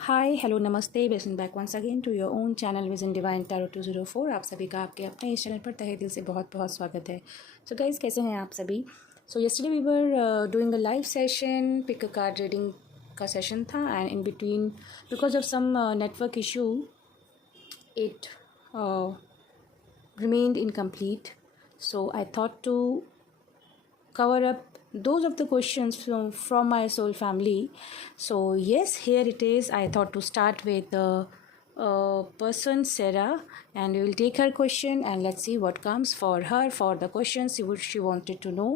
हाय hello नमस्ते welcome back once again to your own channel vision divine tarot 204। आप सभी का आपके अपने इस चैनल पर तहे दिल से बहुत बहुत स्वागत है। सो गाइस, कैसे हैं आप सभी? So yesterday we were doing a live session, pick a card reading का सेशन था, and in between because of some network issue it remained incomplete. So I thought to cover up those of the questions from my soul family. So yes, here it is. I thought to start with the person Sarah, and we will take her question and let's see what comes for her for the questions she wanted to know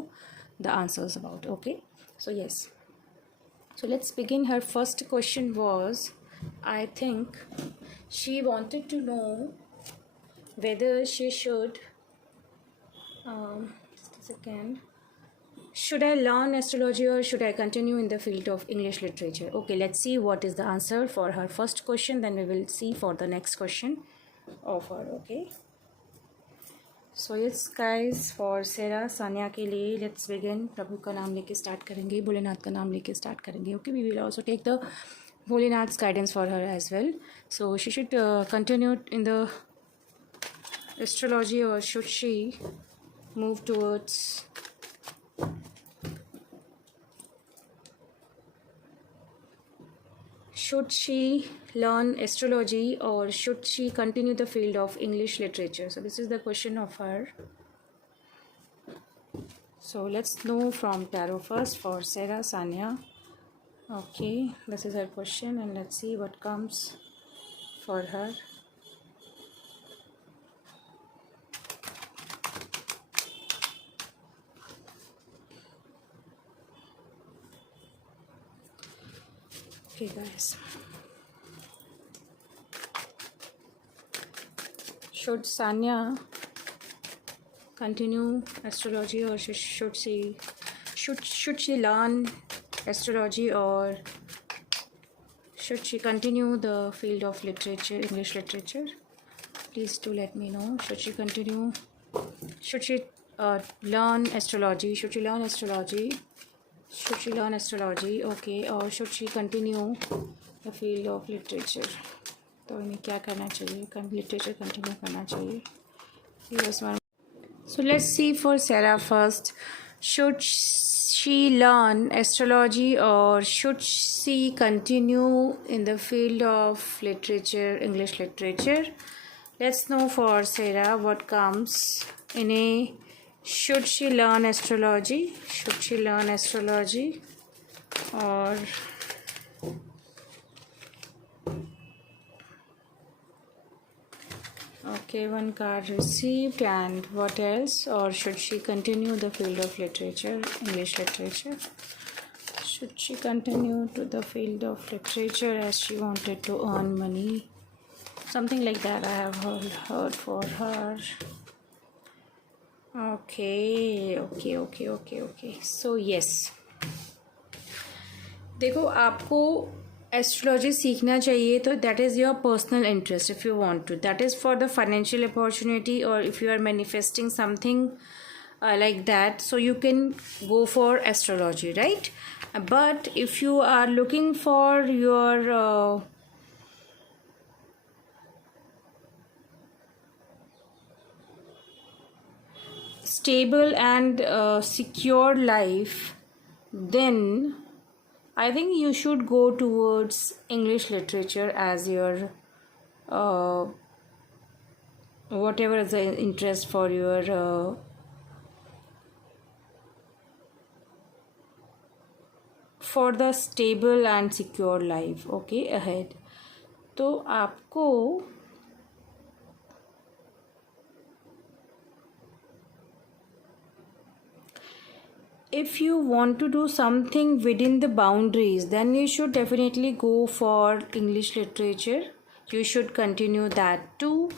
the answers about. Okay, so yes, so let's begin. Her first question was, I think she wanted to know whether she should just a second, should I learn astrology or should I continue in the field of English literature? Okay, let's see what is the answer for her first question, then we will see for the next question of her. Okay, so yes guys, for Sarah Sanya के लिए let's begin. प्रभु का नाम लेके start करेंगे, भोलेनाथ का नाम लेके start करेंगे. Okay, we will also take the Bholenath's guidance for her as well. So she should continue in the astrology or should she move towards should she learn astrology or should she continue the field of English literature? So this is the question of her. So let's know from tarot first for Sarah Sanya. Okay, this is her question and let's see what comes for her. Okay guys, should Sanya continue astrology or should she learn astrology or should she continue the field of literature, English literature? Please do let me know. Should she continue? Should she learn astrology? Should she learn astrology? Should she learn astrology? Okay, or should she continue the field of literature? तो इन्हें क्या करना चाहिए? Literature continue करना चाहिए. Here's one. So let's see for Sarah first. Should she learn astrology or should she continue in the field of literature, English literature? Let's know for Sarah what comes in a should she learn astrology? Should she learn astrology or okay, one card received, and what else? Or should she continue the field of literature, English literature? Should she continue to the field of literature as she wanted to earn money? Something like that I have heard for her. Okay. So yes, देखो, आपको astrology सीखना चाहिए तो that is your personal interest if you want to. That is for the financial opportunity और if you are manifesting something like that, so you can go for astrology, right? But if you are looking for your stable and secure life, then I think you should go towards English literature as your whatever is the interest for your for the stable and secure life. Okay, ahead. तो आपको if you want to do something within the boundaries, then you should definitely go for English literature. You should continue that too.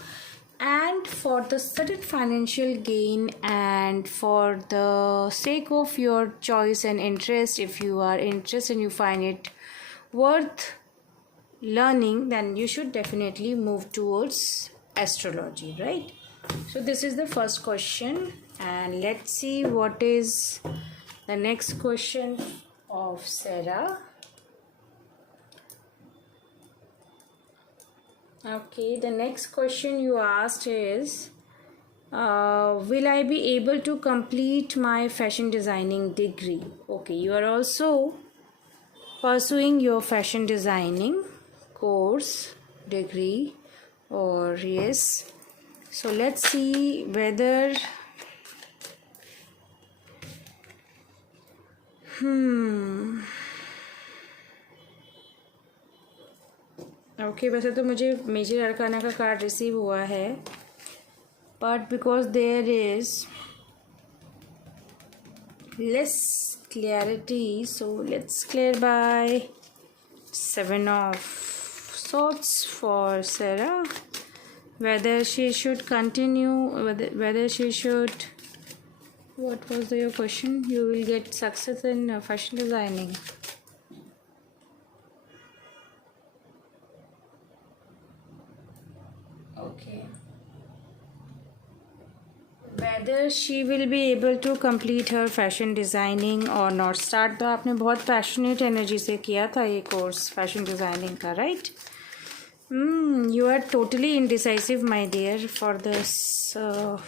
And for the sudden financial gain and for the sake of your choice and interest, if you are interested and you find it worth learning, then you should definitely move towards astrology, right? So this is the first question, and let's see what is the next question of Sarah. Okay, the next question you asked is, will I be able to complete my fashion designing degree? Okay, you are also pursuing your fashion designing course, degree, or yes. So let's see whether okay वैसे तो मुझे major arcana का card receive हुआ है, but because there is less clarity, so let's clear by 7 of swords for Sarah, whether she should continue, whether she should, what was your question? You will get success in fashion designing. Okay. Whether she will be able to complete her fashion designing or not. Start तो आपने बहुत passionate energy से किया था ये course fashion designing का, right? You are totally indecisive, my dear, for this.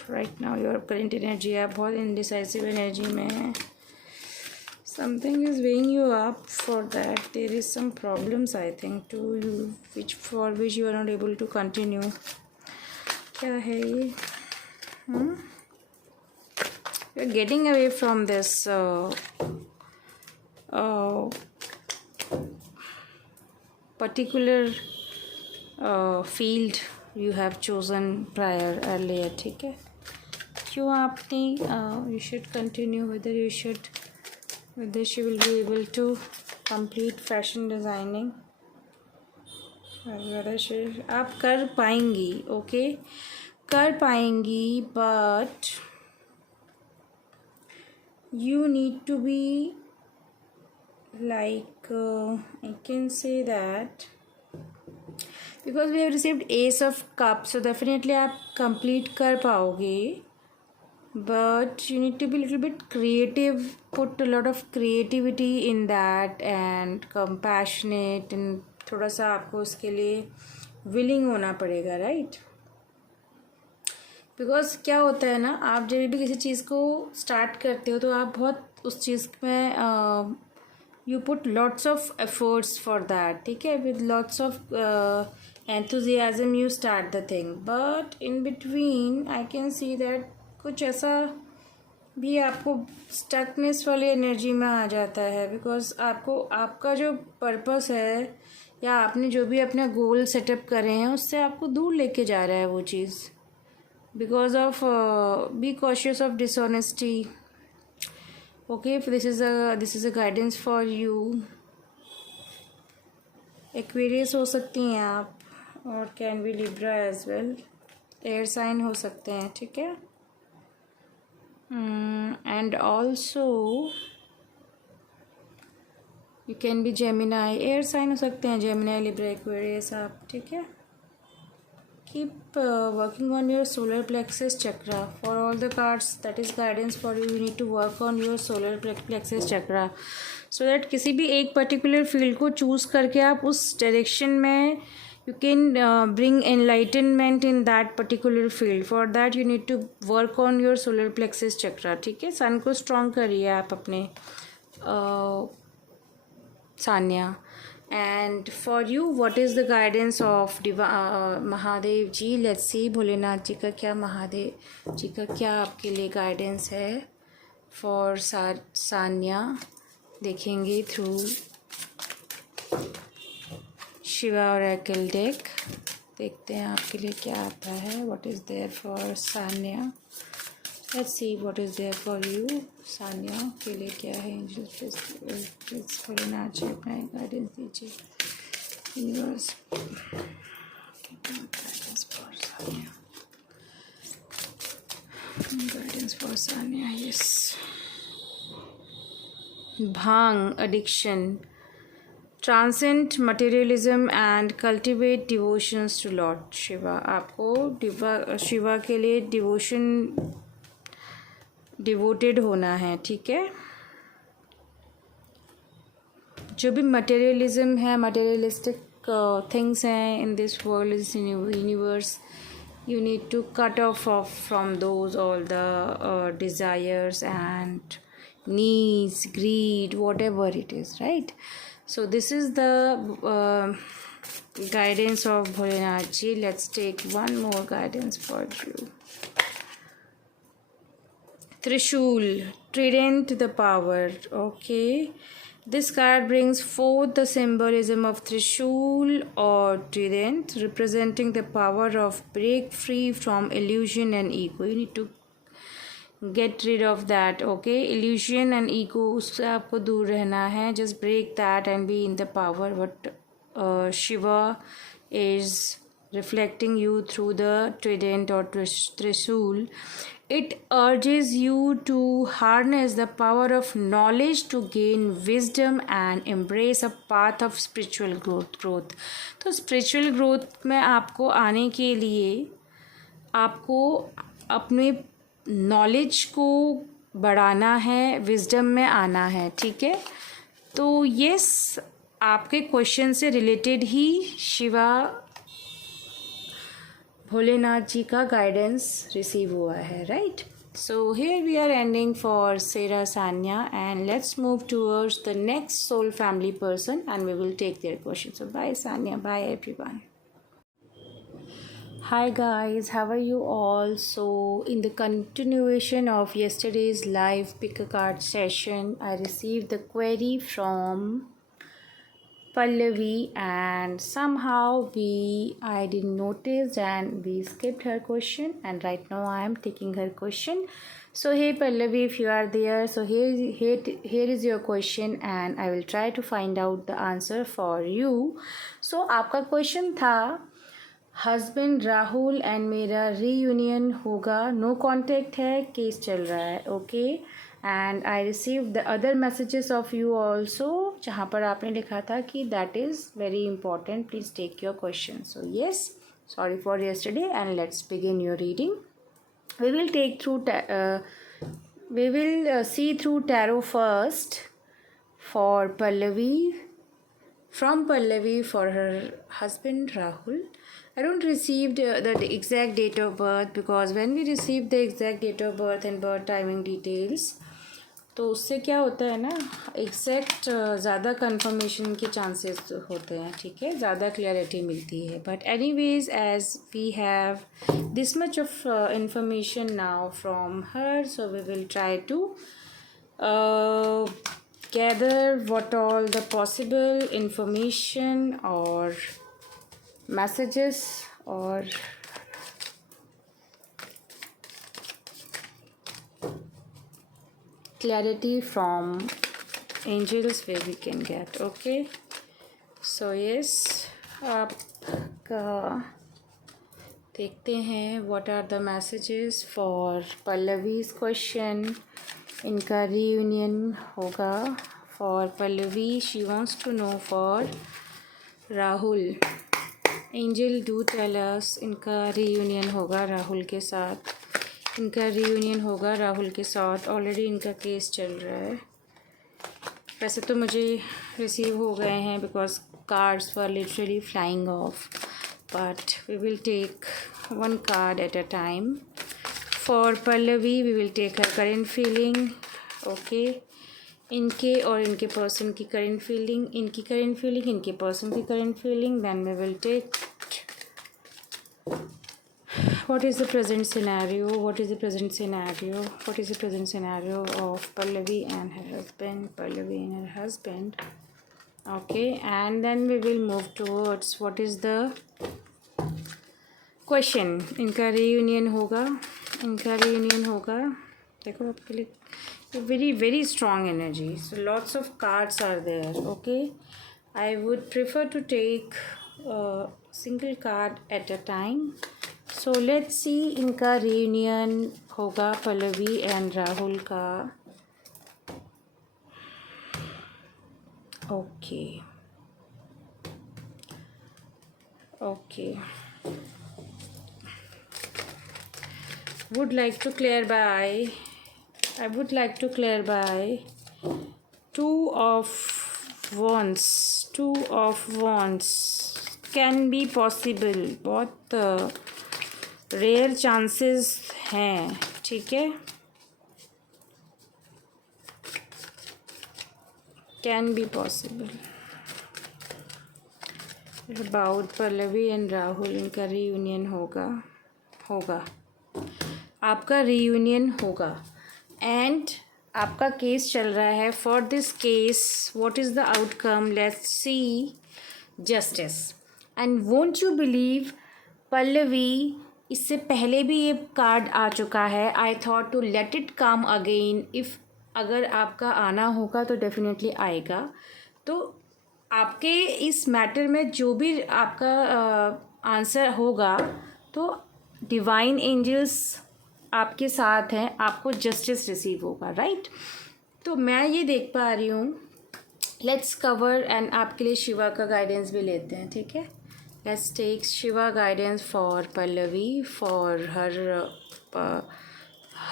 Right now your current energy आप बहुत indecisive energy में है. Something is weighing you up for that. There is some problems, I think, to you, for which you are not able to continue. क्या है ये? You're getting away from this particular field you have chosen prior earlier. ठीक है, क्यों आपने you should continue, whether she will be able to complete fashion designing, whether she आप कर पाएंगी. ओके, कर पाएंगी, but you need to be like I can say that because we have received Ace of Cups, so definitely आप complete कर पाओगे, but you need to be a little bit creative, put a lot of creativity in that and compassionate, and थोड़ा सा आपको उसके लिए willing होना पड़ेगा, right? बिकॉज क्या होता है ना, आप जब भी किसी चीज़ को स्टार्ट करते हो तो आप बहुत उस चीज़ में you put lots of efforts for that, ठीक है, with lots of enthusiasm you start the thing, but in between I can see that कुछ ऐसा भी आपको स्टकनेस वाली एनर्जी में आ जाता है, बिकॉज आपको आपका जो पर्पस है या आपने जो भी अपना गोल सेटअप करे हैं उससे आपको दूर लेके जा रहा है वो चीज़, because of be cautious of dishonesty. Okay, if this is a guidance for you. Aquarius हो सकती हैं आप, और can be Libra as well, air sign हो सकते हैं, ठीक है, and also you can be Gemini, air sign हो सकते हैं, Gemini, Libra, Aquarius आप, ठीक है. Keep working on your solar plexus chakra. For all the cards, that is guidance for you. You need to work on your solar plexus chakra so that किसी भी एक particular field को choose करके आप उस direction में you can bring enlightenment in that particular field. For that you need to work on your solar plexus chakra. ठीक है, sun को strong करिए आप अपने Sanya. And for you, what is the guidance of Mahadev ji? Let's see, Bholenath ji का क्या, महादेव जी का क्या आपके लिए गाइडेंस है फॉर सान्या. देखेंगे थ्रू शिवा ओरेकल डेक, देखते हैं आपके लिए क्या आता है. What is there for Sanya? Let's see what is there for you. Sanya के लिए क्या है? एंजल्स भोलेनाथ जी अपना गाइडेंस दीजिए. Universe guidance for Sanya, guidance for Sanya. Yes, bhang addiction, transcend materialism and cultivate devotions to lord Shiva. आपको शिवा के लिए डिवोटेड होना है, ठीक है. जो भी मटेरियलिज्म है, मटेरियलिस्टिक things हैं in this world, is universe. You need to cut off from those all the desires and needs, greed, whatever it is, right? So this is the guidance of Bholenath ji. Let's take one more guidance for you. Trishul, trident, the power. Okay, this card brings forth the symbolism of Trishul or trident, representing the power of break free from illusion and ego. You need to get rid of that. Okay, illusion and ego, उससे आपको दूर रहना है. Just break that and be in the power what Shiva is reflecting you through the trident or Trishul. It urges you to harness the power of knowledge to gain wisdom and embrace a path of spiritual growth. तो spiritual growth में आपको आने के लिए आपको अपने knowledge को बढ़ाना है, विजडम में आना है, ठीक है. तो यस, आपके क्वेश्चन से रिलेटेड ही शिवा भोलेनाथ जी का गाइडेंस रिसीव हुआ है, right. So here we are ending for Sera Sanya and let's move towards the next soul family person and we will take their question. So bye Sanya, bye everyone. Hi guys, how are you all? So in the continuation of yesterday's live pick a card session, I received the query from Pallavi and somehow I didn't notice and we skipped her question, and right now I am taking her question. So hey Pallavi, if you are there, so here is your question and I will try to find out the answer for you. So आपका question था husband Rahul and मेरा reunion होगा, no contact है, case चल रहा है. Okay, and I receive the other messages of you also, जहाँ पर आपने लिखा था कि that is very important, please take your question. So yes, sorry for yesterday and let's begin your reading. We will see through tarot first for Pallavi, from Pallavi for her husband Rahul. I don't receive the exact date of birth because when we receive the exact date of birth and birth timing details, तो उससे क्या होता है ना, exact ज़्यादा confirmation के chances होते हैं, ठीक है, ज़्यादा क्लैरिटी मिलती है. But anyways, as we have this much of information now from her, so we will try to gather what all the possible information or messages or clarity from angels where we can get. Okay, so yes, आपका देखते हैं what are the messages for Pallavi's question. इनका reunion होगा for Pallavi. She wants to know for Rahul. Angel, do tell us. इनका reunion होगा राहुल के साथ. इनका reunion होगा राहुल के साथ. ऑलरेडी इनका केस चल रहा है. वैसे तो मुझे रिसीव हो गए हैं because cards were literally flying off. But we will take one card at a time. For Pallavi, we will take her current feeling. Okay. इनके और इनके पर्सन की करंट फीलिंग, इनकी करंट फीलिंग, इनके पर्सन की current feeling. Then we will take what is the present scenario, what is the present scenario, what is the present scenario of Pallavi and her husband, Pallavi and her husband. Okay, and then we will move towards what is the question. इनका reunion होगा, इनका reunion होगा. देखो आपके लिए very very strong energy, so lots of cards are there. Okay, I would prefer to take a single card at a time. So let's see इनका reunion होगा Pallavi and Rahul का. Okay, okay, would like to clear by, I would like to clear by Two of Wands, Two of Wands. Can be possible, बहुत rare chances हैं, ठीक है। Can be possible about Pallavi and Rahul, इनका reunion होगा, आपका reunion होगा। And आपका case चल रहा है। For this case what is the outcome, let's see justice. And won't you believe Pallavi, इससे पहले भी ये कार्ड आ चुका है। I thought to let it come again, if अगर आपका आना होगा तो डेफिनेटली आएगा। तो आपके इस मैटर में जो भी आपका आंसर होगा, तो डिवाइन एंजल्स आपके साथ हैं, आपको जस्टिस रिसीव होगा, राइट। तो मैं ये देख पा रही हूँ। लेट्स कवर एंड आपके लिए शिवा का गाइडेंस भी लेते हैं, ठीक है। Let's take Shiva guidance for Pallavi, for her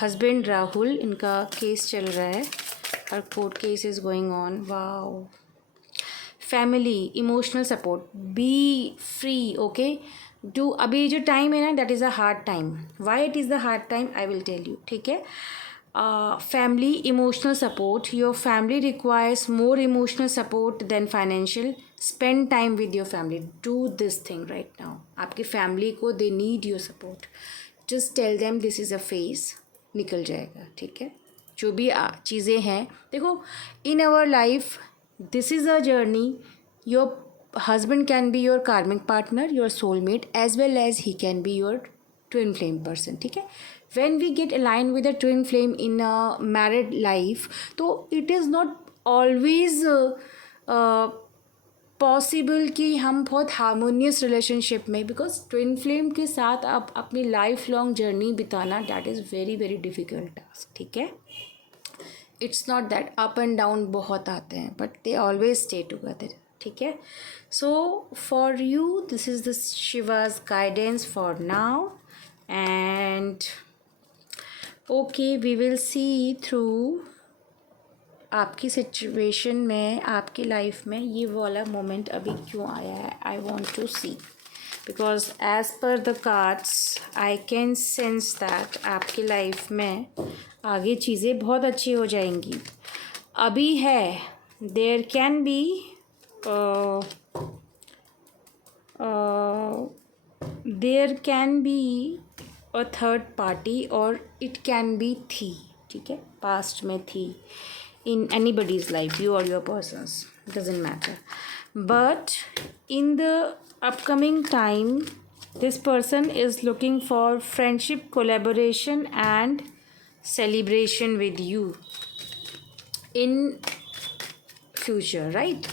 husband Rahul. इनका केस चल रहा है, her court case is going on. Wow, family, emotional support, be free, okay. Do, अभी जो टाइम है ना, that is a hard time. Why it is the hard time, I will tell you, ठीक है। Family, emotional support, your family requires more emotional support than financial. Spend time with your family, do this thing right now. आपकी family को they need your support, just tell them this is a phase, निकल जाएगा, ठीक है। जो भी चीज़ें हैं, देखो, in our life this is a journey. Your husband can be your karmic partner, your soulmate, as well as he can be your twin flame person, ठीक है। when we get aligned with a twin flame in a married life, तो it is not always possible कि हम बहुत harmonious relationship में, because twin flame के साथ आप अपनी लाइफ लॉन्ग जर्नी बिताना, that is very very difficult task, ठीक है। It's not that up and down बहुत आते हैं, but they always stay together, ठीक है। So for you this is the Shiva's guidance for now, and okay, we will see through आपकी situation में, आपकी लाइफ में ये वाला मोमेंट अभी क्यों आया है। I want to see, because as per the cards I can sense that आपकी लाइफ में आगे चीज़ें बहुत अच्छी हो जाएंगी। अभी है, there can be there can be a third party, और इट कैन बी थी, ठीक है, पास्ट में थी, in anybody's life, you or your person's, doesn't matter. But in the upcoming time, this person is looking for friendship, collaboration and celebration with you in future, right?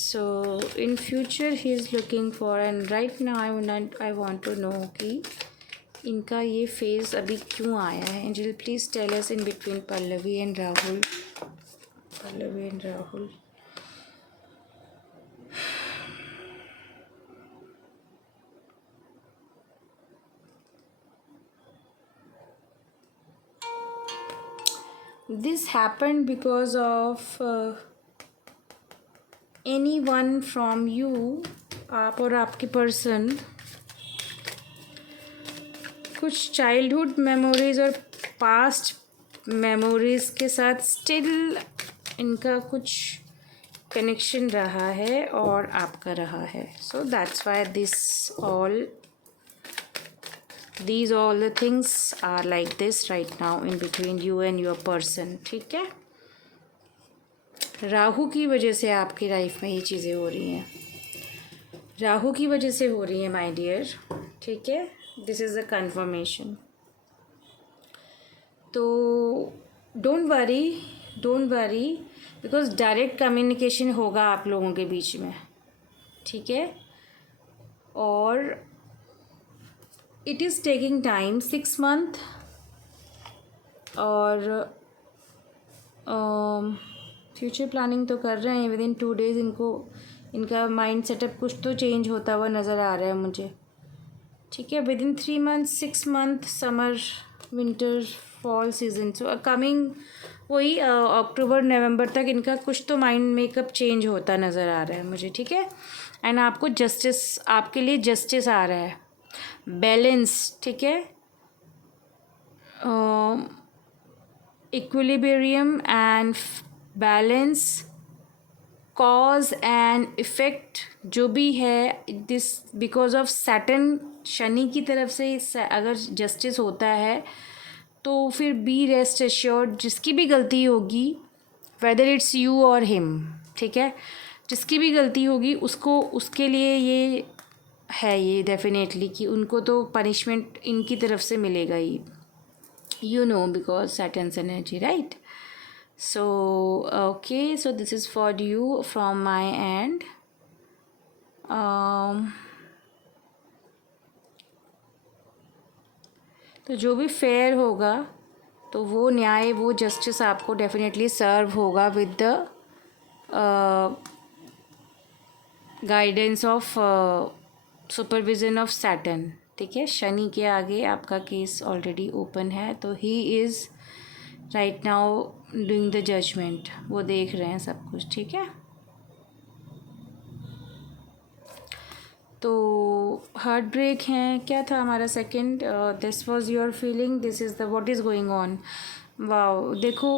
So in future he is looking for, and right now I want to know कि इनका ये phase अभी क्यों आया है। Angel please tell us in between Pallavi and Rahul, Pallavi and Rahul. This happened because of any one from you, आप और आपकी पर्सन कुछ चाइल्डहुड मेमोरीज और पास्ट मेमोरीज़ के साथ स्टिल इनका कुछ कनेक्शन रहा है और आपका रहा है। So that's why these all the things are like this right now in between you and your person, ठीक है। राहु की वजह से आपकी लाइफ में ये चीज़ें हो रही हैं, राहु की वजह से हो रही हैं माय डियर, ठीक है। This is the confirmation. तो don't worry because direct communication होगा आप लोगों के बीच में, ठीक है। और it is taking time, 6 month, और फ्यूचर प्लानिंग तो कर रहे हैं। विदिन 2 days इनका माइंड सेटअप कुछ तो चेंज होता हुआ नज़र आ रहा है मुझे, ठीक है। Within 3 months, 6 month, summer, winter, fall season, so coming वही अक्टूबर नवंबर तक इनका कुछ तो माइंड मेकअप चेंज होता नज़र आ रहा है मुझे, ठीक है। एंड आपको जस्टिस, आपके लिए जस्टिस आ रहा है, बैलेंस, ठीक है, equilibrium and balance, cause and effect जो भी है, this because of Saturn, Shani की तरफ से अगर जस्टिस होता है तो फिर बी रेस्ट एश्योर्ड, जिसकी भी गलती होगी, वेदर इट्स यू और हिम, ठीक है, जिसकी भी गलती होगी उसको, उसके लिए ये है, ये डेफिनेटली कि उनको तो पनिशमेंट इनकी तरफ से मिलेगा ही, you know, because Saturn's energy, right? So okay, so this is for you from my end. तो जो भी फेयर होगा तो वो न्याय, वो जस्टिस आपको डेफिनेटली सर्व होगा with the guidance of supervision of Saturn, ठीक है। शनि के आगे आपका केस ऑलरेडी ओपन है, तो he is right now doing the judgement, वो देख रहे हैं सब कुछ, ठीक है। तो हार्ट ब्रेक हैं, क्या था हमारा second, this was your feeling, this is the what is going on. Wow, देखो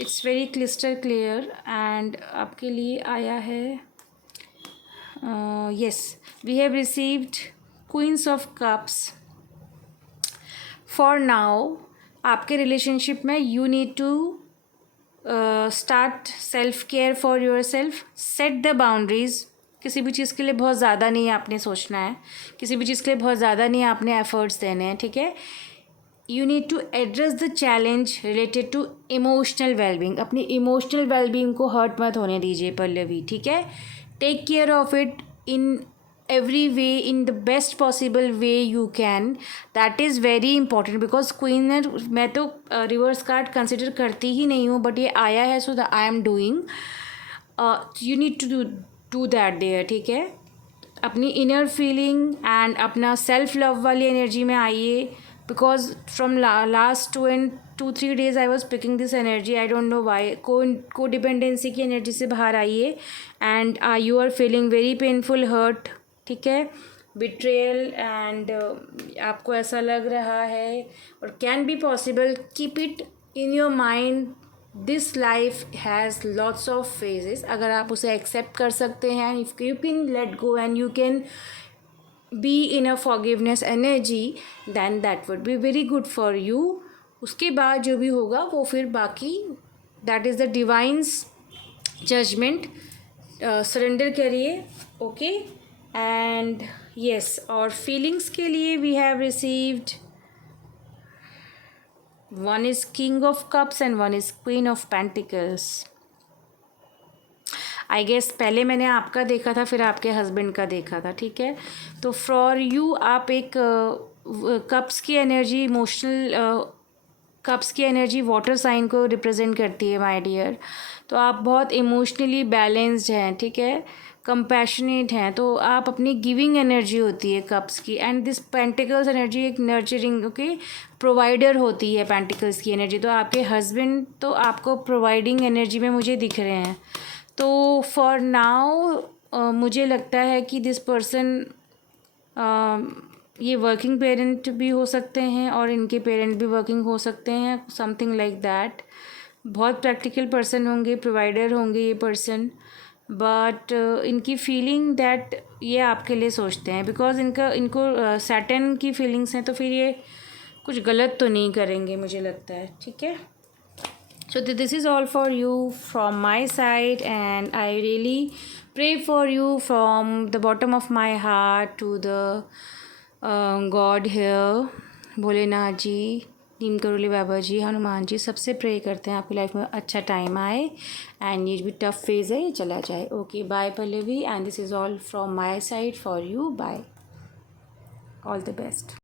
it's very crystal clear and आपके लिए आया है, yes, we have received Queens of Cups. For now आपके रिलेशनशिप में you need to start self care for yourself, set the boundaries. किसी भी चीज़ के लिए बहुत ज़्यादा नहीं आपने सोचना है, किसी भी चीज़ के लिए बहुत ज़्यादा नहीं आपने एफर्ट्स देने हैं, ठीक है। You need to address the challenge related to emotional well-being. अपनी इमोशनल वेलबींग को हर्ट मत होने दीजिए पल्लवी, ठीक है। Take care of it in every way, in the best possible way you can, that is very important because queen है, मैं तो रिवर्स कार्ड कंसिडर करती ही नहीं हूँ, बट ये आया है, so that I am doing, you need to do that there, ठीक है। अपनी इनर फीलिंग एंड अपना सेल्फ लव वाली एनर्जी में आइए, because from last 2-3 days I was picking this energy, I don't know why, को डिपेंडेंसी की energy से बाहर आइए and you are feeling very painful hurt, ठीक है, बिट्रेयल, एंड आपको ऐसा लग रहा है, और can be possible, keep it in your mind, this life has lots of phases, अगर आप उसे एक्सेप्ट कर सकते हैं, if you can let go and you can be in a forgiveness energy, then that would be very good for you. उसके बाद जो भी होगा वो फिर बाकी, that is the divine's judgement, surrender करिए, ओके। एंड यस, और फीलिंग्स के लिए we have received, one is king of cups and one is queen of pentacles. I guess पहले मैंने आपका देखा था, फिर आपके हस्बैंड का देखा था, ठीक है। तो फॉर यू आप एक कप्स की एनर्जी, इमोशनल कप्स की एनर्जी वाटर साइन को रिप्रेजेंट करती है माय डियर, तो आप बहुत इमोशनली बैलेंस्ड हैं, ठीक है, कंपैशनेट हैं, तो आप अपनी गिविंग एनर्जी होती है कप्स की, एंड दिस पेंटिकल्स एनर्जी एक नर्चरिंग, ओके, प्रोवाइडर होती है पेंटिकल्स की एनर्जी, तो आपके हस्बैंड तो आपको प्रोवाइडिंग एनर्जी में मुझे दिख रहे हैं। तो फॉर नाउ मुझे लगता है कि दिस पर्सन, ये वर्किंग पेरेंट भी हो सकते हैं और इनके पेरेंट भी वर्किंग हो सकते हैं, समथिंग लाइक दैट। बहुत प्रैक्टिकल पर्सन होंगे, प्रोवाइडर होंगे ये पर्सन, बट इनकी फीलिंग दैट ये आपके लिए सोचते हैं, बिकॉज इनको सैटर्न की फीलिंग्स हैं, तो फिर ये कुछ गलत तो नहीं करेंगे मुझे लगता है, ठीक है। So this is all for you from my side, and I really pray for you from the bottom of my heart to the God here, Bholenath ji, Neem Karoli Baba जी, हनुमान जी, सबसे प्रे करते हैं आपकी लाइफ में अच्छा टाइम आए एंड ये भी टफ फेज़ है ये चला जाए। Okay, bye Pallavi, and this is all from my side for you, bye, all the best.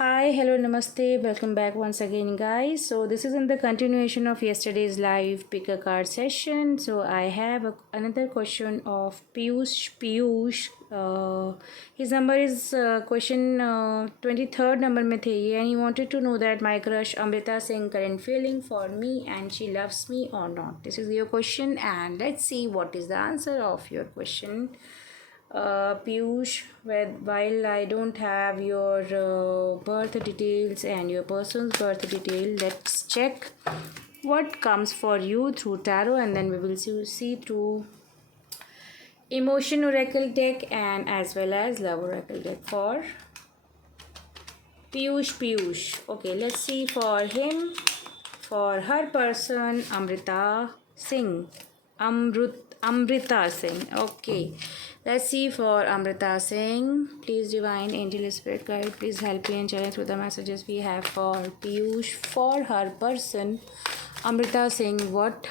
Hi, hello, namaste. Welcome back once again, guys. So, this is in the continuation of yesterday's live pick a card session. So, I have another question of Piyush. His number is question 23rd number mein the ye, and he wanted to know that my crush Amrita Singh current feeling for me and she loves me or not. This is your question, and let's see what is the answer of your question. Piyush, while I don't have your birth details and your person's birth detail, let's check what comes for you through tarot, and then we will see through emotion oracle deck and as well as love oracle deck for Piyush. Okay, let's see for him, for her person, Amrita Singh. Amrita Singh. Okay. Let's see for Amrita Singh. Please, Divine Angel Spirit Guide, please help me and channel through the messages we have for Piyush, for her person, Amrita Singh. What?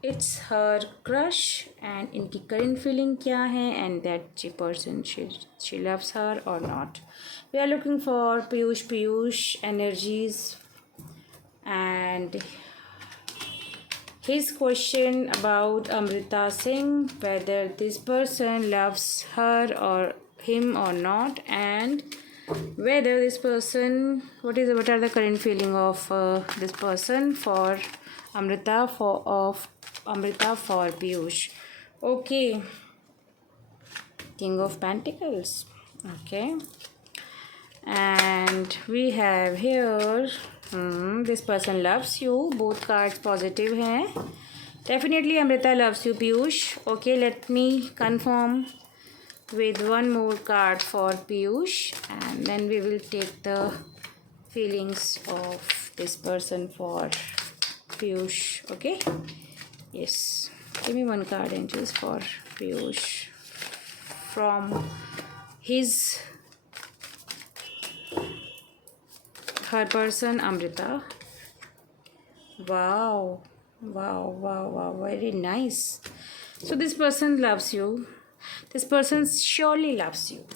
It's her crush and इनकी current feeling क्या है, and that person she loves her or not. We are looking for Piyush energies and his question about Amrita Singh, whether this person loves her or him or not, and whether this person, what are the current feeling of this person for Amrita, for Piyush. Okay, King of Pentacles. Okay, and we have here this person loves you. Both cards positive हैं. Definitely Amrita loves you, Piyush. Okay, let me confirm with one more card for Piyush, and then we will take the feelings of this person for Piyush. Okay, yes, give me one card, angels, for Piyush from his her person Amrita. Wow, very nice. So this person loves you. This person surely loves you.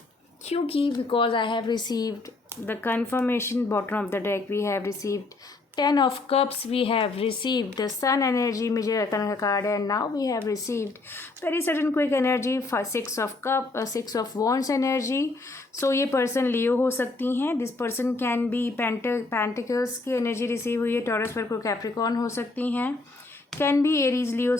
Because I have received the confirmation bottom of the deck. We have received 10 of cups, we have received the sun energy, major arcana card, and now we have received very sudden quick energy, 6 of cup, 6 of wands energy. So ये person Leo हो सकती हैं. This person can be pentacles की energy receive हुई है. Taurus पर कोई Capricorn हो सकती हैं. Can be Aries Leo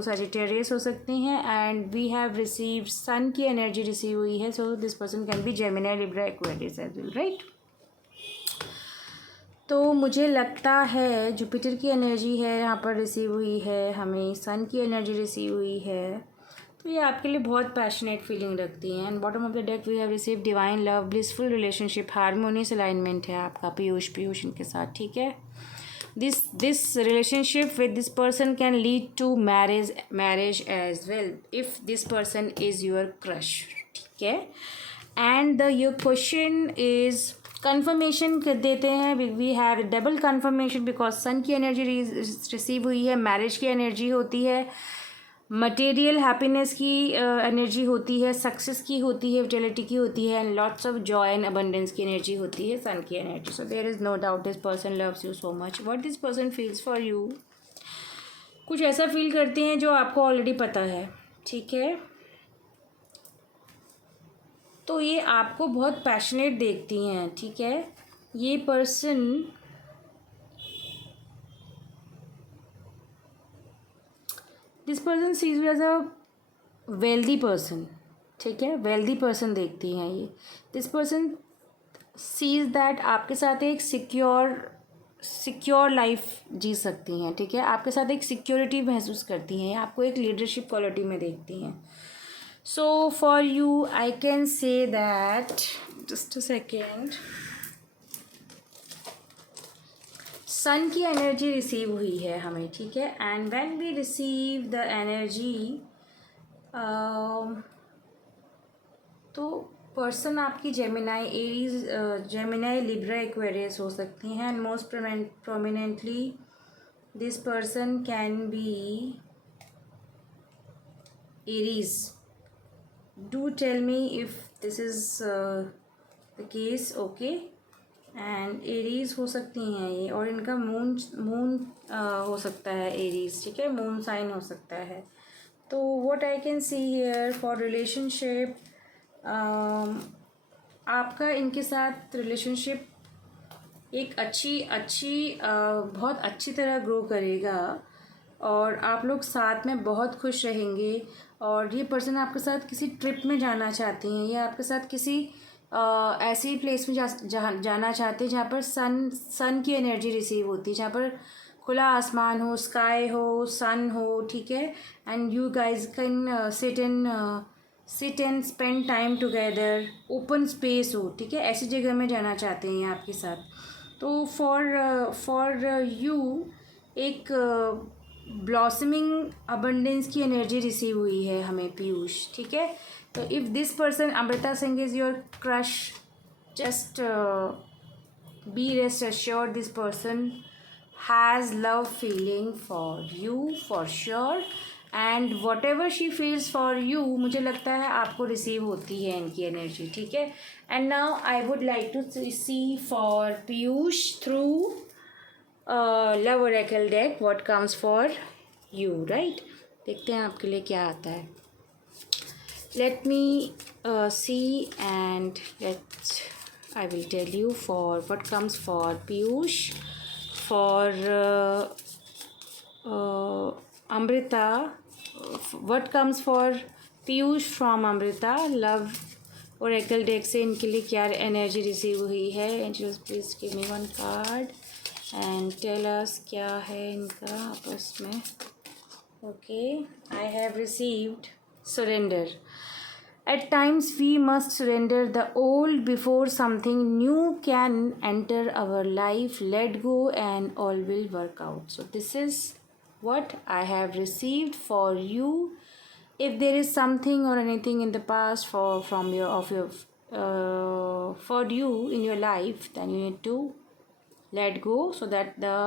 Sagittarius हो सकती हैं. And we have received sun की एनर्जी रिसीव हुई है. So this person can be Gemini, Libra, Aquarius as well, right. तो मुझे लगता है जुपिटर की एनर्जी है यहाँ पर रिसीव हुई है, हमें सन की एनर्जी रिसीव हुई है. तो ये आपके लिए बहुत पैशनेट फीलिंग रखती हैं. And bottom of the deck we have receive divine love, blissful relationship, harmonious alignment है आपका पीयूष इनके साथ. ठीक है, this relationship with this person can lead to marriage as well if this person is your crush. ठीक है, and your question is confirmation कर देते हैं. We have double confirmation because sun की एनर्जी रिसीव हुई है, मैरिज की energy होती है, मटेरियल हैप्पीनेस की एनर्जी होती है, सक्सेस की होती है, विटेलिटी की होती है, and lots of joy and abundance की एनर्जी होती है सन की energy. So there is no doubt this person loves you so much. What this person feels for you, कुछ ऐसा फील करते हैं जो आपको ऑलरेडी पता है. ठीक है, तो ये आपको बहुत पैशनेट देखती हैं. ठीक है, ये person this person sees you as a wealthy person. ठीक है, वेल्दी पर्सन देखती हैं ये. दिस पर्सन सीज दैट आपके साथ एक सिक्योर लाइफ जी सकती हैं. ठीक है, आपके साथ एक सिक्योरिटी महसूस करती हैं, आपको एक लीडरशिप क्वालिटी में देखती हैं. So for you, I can say that, just a second, सन की एनर्जी रिसीव हुई है हमें. ठीक है, and when we receive the energy, तो पर्सन आपकी Gemini, Aries, Gemini, Libra, Aquarius हो सकती हैं. And most prominently this person can be Aries. do tell me if this is the case. Okay, and Aries हो सकती हैं ये, और इनका मून मून हो सकता है एरीज, ठीक है, मून साइन हो सकता है. तो what I can see here for relationship, आपका इनके साथ रिलेशनशिप एक बहुत अच्छी तरह ग्रो करेगा, और आप लोग साथ में बहुत खुश रहेंगे. और ये पर्सन आपके साथ किसी ट्रिप में जाना चाहते हैं, या आपके साथ किसी ऐसी प्लेस में जाना चाहते हैं जहाँ पर सन की एनर्जी रिसीव होती है, जहाँ पर खुला आसमान हो, स्काई हो, सन हो, ठीक है, and you guys can sit and spend time together, open space हो, ठीक है, ऐसी जगह में जाना चाहते हैं आपके साथ. तो फॉर यू एक ब्लॉसमिंग अबंडेंस की एनर्जी रिसीव हुई है हमें पीयूष, ठीक है. तो if this person Amrita Singh is your crush, just be rest assured this person has love feeling for you for sure, and whatever she feels for you, मुझे लगता है आपको रिसीव होती है इनकी एनर्जी, ठीक है. And now I would like to see for Piyush through love oracle deck what comes for you, right. देखते हैं आपके लिए क्या आता है. Let me see, and I will tell you for what comes for Piyush, for Amrita, what comes for Piyush from Amrita. Love Oracle deck से इनके लिए क्या एनर्जी रिसीव हुई है. Angels please give me one card and tell us क्या है इनका आपस में. Okay, I have received surrender. At times we must surrender the old before something new can enter our life. Let go and all will work out. So this is what I have received for you. If there is something or anything in the past for you in your life, then you need to let go so that the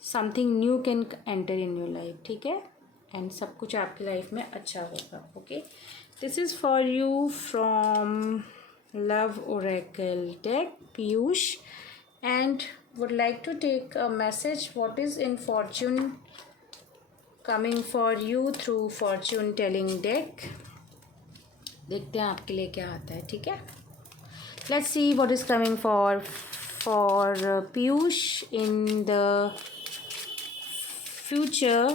something new can enter in your life, ठीक है, and सब कुछ आपकी life में अच्छा होगा. Okay, this is for you from love oracle deck Piyush, and would like to take a message what is in fortune coming for you through fortune telling deck. देखते हैं आपके लिए क्या आता है, ठीक है. Let's see what is coming for Piyush in the future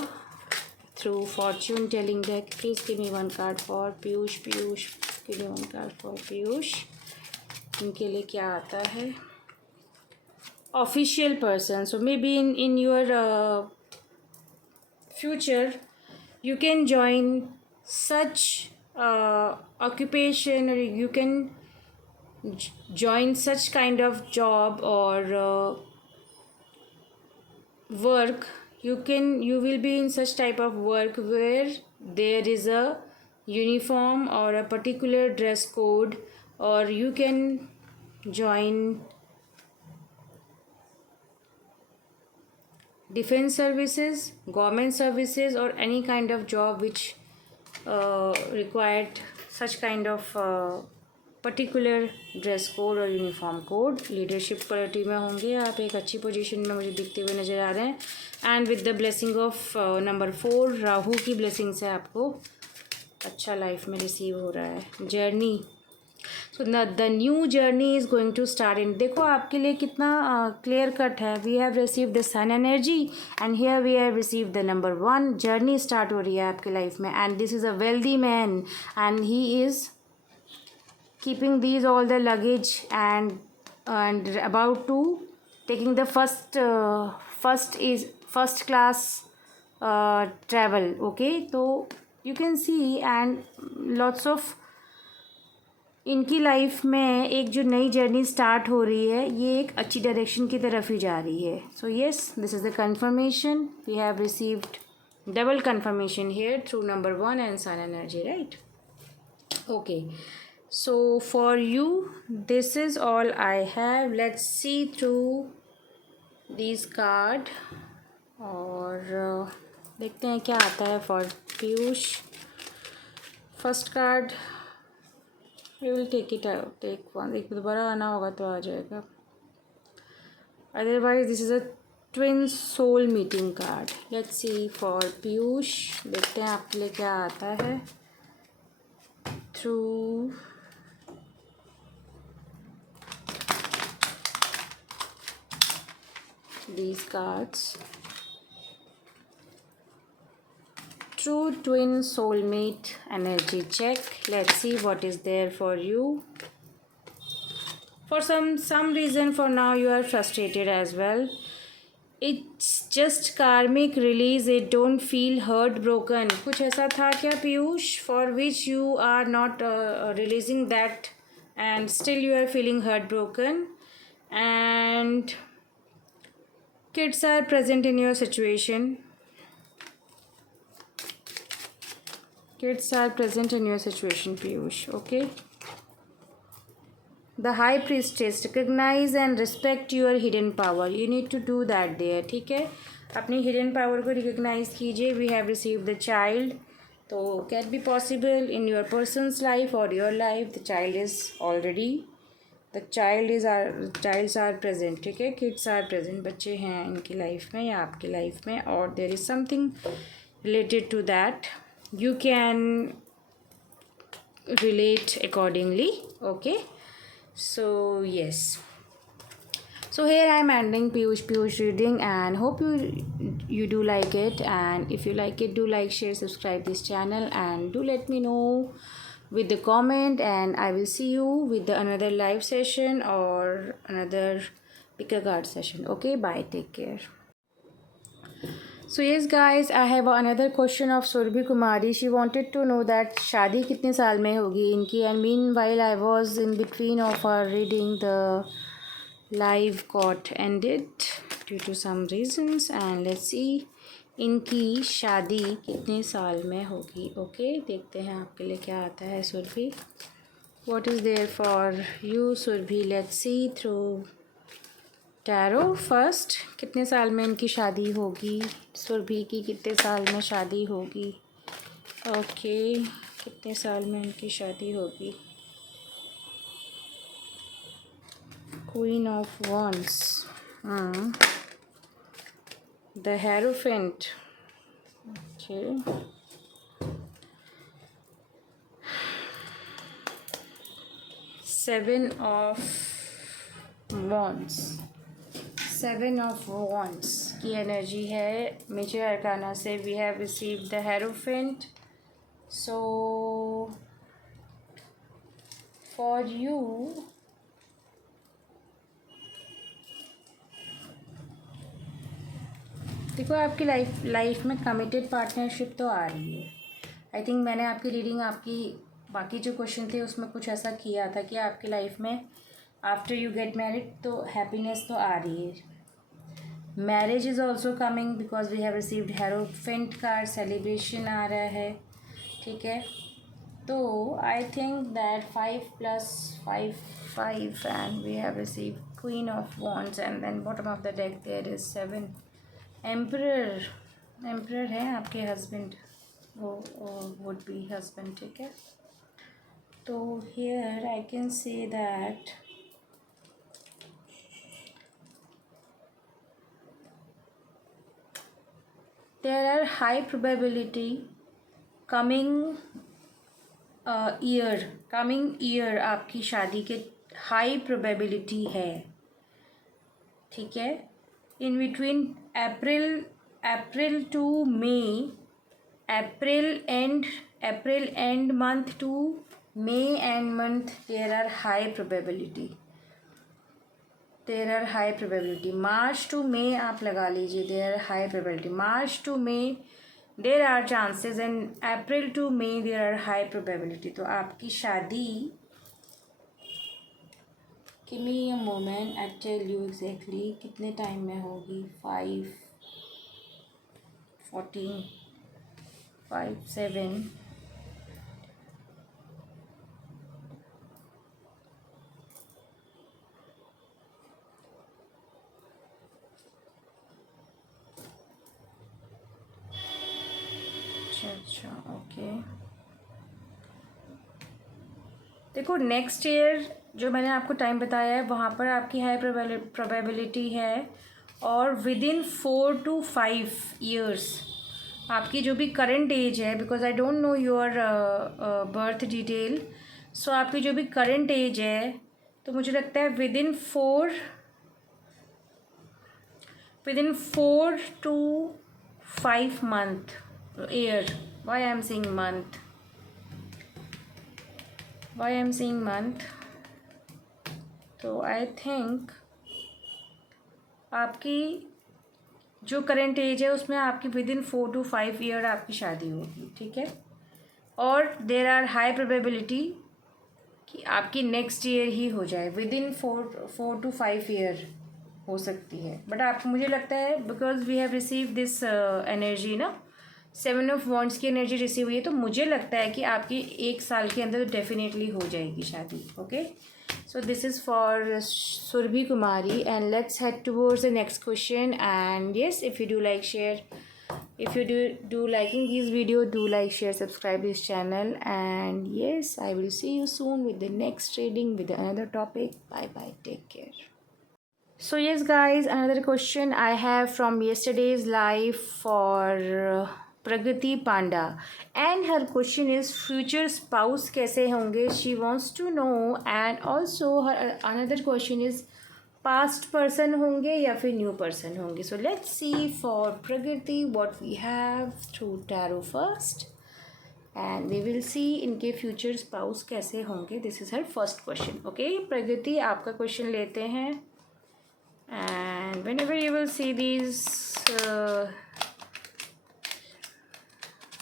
through fortune telling deck. Please give me one card for Piyush. Give me one card for Piyush. इनके लिए क्या आता है. Official person. So maybe in your future you can join such occupation, or you can join such kind of job or work. You will be in such type of work where there is a uniform or a particular dress code, or you can join defense services, government services, or any kind of job which required such kind of particular dress code और uniform code. Leadership quality में होंगे आप, एक अच्छी position में मुझे दिखते हुए नज़र आ रहे हैं. And with the blessing of number 4, Rahu की ब्लेसिंग से आपको अच्छा लाइफ में रिसीव हो रहा है. Journey, so the new journey is going to start in. देखो आपके लिए कितना क्लियर कट है. We have receive the sun energy, and here we have receive the number 1. Journey start हो रही है आपके लाइफ में, and this is a wealthy man, and he is keeping these all the luggage and about to taking the first class travel. Okay, so you can see, and lots of इनकी life में एक जो नई journey start हो रही है, ये एक अच्छी डायरेक्शन की तरफ ही जा रही है. So yes, this is the confirmation. We have received double confirmation here through number 1 and sun energy, right. Okay, so for you this is all I have. Let's see through these card, और देखते हैं क्या आता है for Piyush. First card we will take it out, take one, एक दोबारा आना होगा तो आ जाएगा, otherwise this is a twin soul meeting card. Let's see for Piyush, देखते हैं आपके लिए क्या आता है through these cards. True twin soulmate energy check. Let's see what is there for you. For some reason for now you are frustrated as well. It's just karmic release it, don't feel heartbroken. कुछ ऐसा था क्या Piyush, for which you are not releasing that and still you are feeling heartbroken, and kids are present in your situation. Kids are present in your situation, Piyush. Okay. The High Priestess, recognize and respect your hidden power. You need to do that there. ठीक है, अपनी hidden power को recognize कीजिए. We have received the child. तो can be possible in your person's life or your life. The child is already. The childs are present. ठीक है, kids are present. बच्चे हैं इनकी लाइफ में या आपकी लाइफ में, और there is something related to that. You can relate accordingly. Okay. So yes. So here I am ending Piyush reading, and hope you do like it, and if you like it, do like, share, subscribe this channel, and do let me know with the comment, and I will see you with the another live session or another pick a card session. Okay, bye, take care. So yes guys, I have another question of Surbhi Kumari. She wanted to know that शादी कितने साल में होगी इनकी, and meanwhile I was in between of our reading, the live got ended due to some reasons, and let's see इनकी शादी कितने साल में होगी. ओके, देखते हैं आपके लिए क्या आता है Surabhi. What is there for you Surabhi? Let's see through tarot first. कितने साल में इनकी शादी होगी सुरभि की, कितने साल में शादी होगी. ओके, कितने साल में इनकी शादी होगी. Queen of wands, the hierophant. Okay, seven of wands. Seven of wands की एनर्जी है मेजर अरकाना से. We have received the hierophant. So for you देखो, आपकी लाइफ में कमिटेड पार्टनरशिप तो आ रही है. आई थिंक मैंने आपकी रीडिंग, आपकी बाकी जो क्वेश्चन थे उसमें कुछ ऐसा किया था कि आपकी लाइफ में आफ्टर यू गेट मैरिड तो हैप्पीनेस तो आ रही है. Marriage is also coming because we have received hierophant card. Celebration आ रहा है. ठीक है, तो I think that 5 + 5 5 and we have received queen of wands, and then bottom of the deck there is 7. Emperor है आपके हस्बैंड, वो would be husband. ठीक है, तो here I can say that there are high probability coming year आपकी शादी के high probability है. ठीक है, in between April to May, April and month to May and month there are high probability. March to May आप लगा लीजिए, there are high probability. March to May there are chances, and April to May there are high probability. तो आपकी शादी, give me a moment, I tell you exactly कितने time में होगी. 5 14 5 7 अच्छा ओके. देखो नेक्स्ट ईयर जो मैंने आपको टाइम बताया है वहाँ पर आपकी हाई प्रोबेबिलिटी है, और विद इन 4 to 5 ईयर्स आपकी जो भी करंट एज है, because I don't know your birth detail, so आपकी जो भी करंट एज है तो मुझे लगता है within 4 to 5 month year, why I am saying month, why I am saying month, तो आई थिंक आपकी जो करेंट एज है उसमें आपकी विद इन 4 to 5 ईयर आपकी शादी होगी, ठीक है। और देर आर हाई प्रोबेबिलिटी कि आपकी नेक्स्ट ईयर ही हो जाए, विद इन 4 to 5 ईयर हो सकती है। बट आपको, मुझे लगता है because we have receive this energy ना, 7 of Wands की एनर्जी रिसीव हुई है, तो मुझे लगता है कि आपकी 1 साल के अंदर डेफिनेटली हो जाएगी शादी। Okay, so this is for Surbhi Kumari, and let's head towards the next question. And yes, if you do like, share, if you do liking this video, do like, share, subscribe this channel, and yes, I will see you soon with the next reading with another topic. Bye bye, take care. So yes guys, another question I have from yesterday's live for Pragati Panda, and her question is future spouse कैसे होंगे, she wants to know, and also her another question is past person होंगे या फिर new person होंगे. So let's see for Pragati what we have through tarot first, and we will see इनके future spouse कैसे होंगे. This is her first question. Okay Pragati, आपका question लेते हैं, and whenever you will see these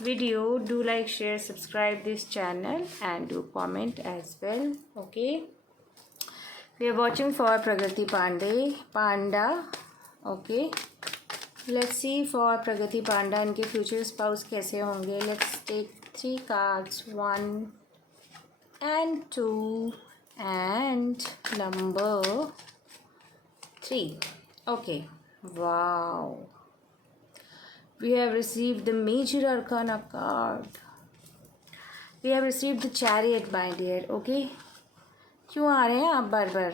video, do like, share, subscribe this channel, and do comment as well. Okay, we are watching for Pragati Panda. Okay, let's see for Pragati Panda इनके future spouse कैसे होंगे. Let's take 3 cards, 1 and 2 and number 3. Okay, wow, we have received the major arcana card. We have received the chariot, my dear. Okay, क्यों आ रहे हैं आप बार बार?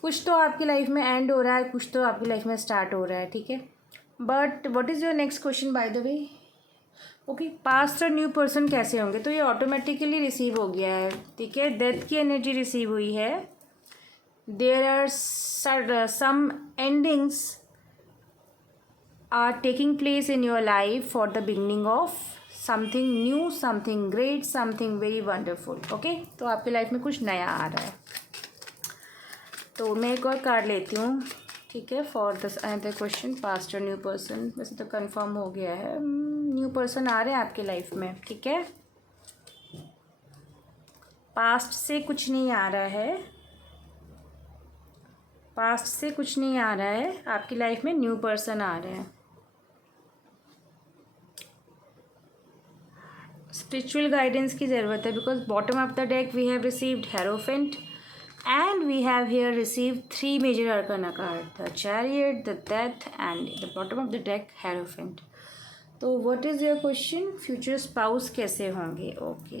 कुछ तो आपकी लाइफ में एंड हो रहा है, कुछ तो आपकी लाइफ में स्टार्ट हो रहा है, ठीक है। But what is your next question by the way? Okay, past और न्यू पर्सन कैसे होंगे, तो ये ऑटोमेटिकली रिसीव हो गया है, ठीक है। डेथ की एनर्जी रिसीव हुई है। There are some endings are taking place in your life for the beginning of something new, something great, something very wonderful. Okay, तो आपकी लाइफ में कुछ नया आ रहा है। तो मैं एक और कार्ड लेती हूँ, ठीक है, for this another question, past और न्यू पर्सन। वैसे तो कंफर्म हो गया है, न्यू पर्सन आ रहे हैं आपकी लाइफ में, ठीक है। पास्ट से कुछ नहीं आ रहा है, पास्ट से कुछ नहीं आ रहा है, आपकी लाइफ में न्यू पर्सन आ रहे हैं। स्पिरिचुअल गाइडेंस की ज़रूरत है, because bottom of the deck we have received hierophant, and we have here received 3 major arcana card, the chariot, the death, and the bottom of the deck hierophant. तो what is your question? Future spouse कैसे होंगे? Okay,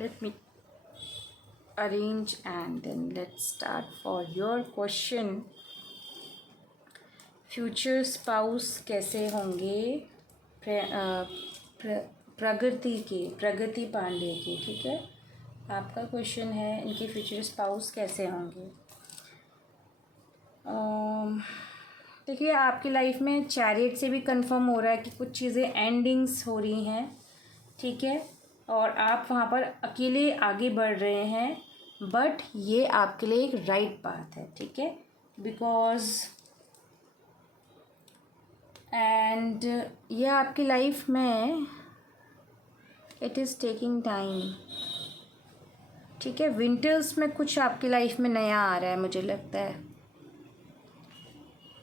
let me arrange and then let's start for your question. Future spouse कैसे होंगे प्रगति पांडे की, ठीक है। आपका question है इनके फ्यूचर स्पाउस कैसे होंगे। देखिए, आपकी लाइफ में चैरियट से भी कंफर्म हो रहा है कि कुछ चीज़ें एंडिंग्स हो रही हैं, ठीक है, और आप वहाँ पर अकेले आगे बढ़ रहे हैं, बट ये आपके लिए एक राइट बात है, ठीक है, बिकॉज एंड ये आपकी लाइफ में इट इज़ टेकिंग टाइम, ठीक है। विंटर्स में कुछ आपकी लाइफ में नया आ रहा है, मुझे लगता है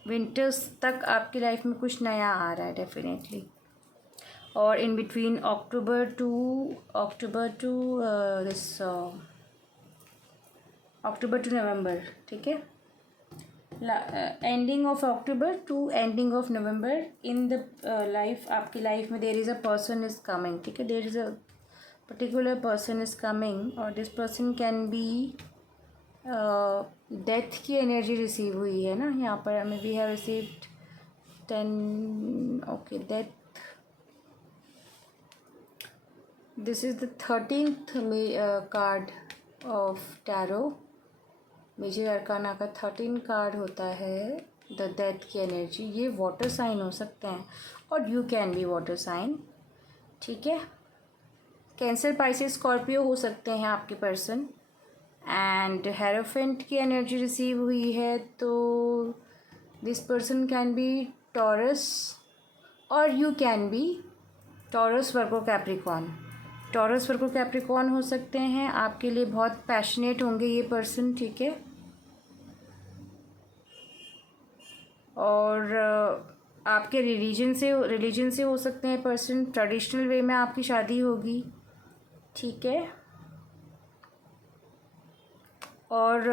विंटर्स तक आपकी लाइफ में कुछ नया आ रहा है डेफिनेटली। और in between October to November, ठीक है, ending of October to ending of November in the life, आपकी लाइफ में there is a person is coming, ठीक है, there is a particular person is coming, or this person can be death की energy receive हुई है ना यहाँ पर हमें. We have received 10. Okay, death. This is the 13th card of tarot. Major arcana का 13 कार्ड होता है द डेथ की एनर्जी. ये वाटर साइन हो सकते हैं और you can be water sign. ठीक है, कैंसर, पाइसेस, स्कॉर्पियो हो सकते हैं आपके पर्सन. एंड हेरोफेंट की एनर्जी रिसीव हुई है, तो this person can be Taurus और you can be Taurus, Virgo, Capricorn. Taurus, Virgo, Capricorn हो सकते हैं. आपके लिए बहुत पैशनेट होंगे ये पर्सन. ठीक है, और आपके रिलीजन से हो सकते हैं पर्सन. ट्रेडिशनल वे में आपकी शादी होगी. ठीक है, और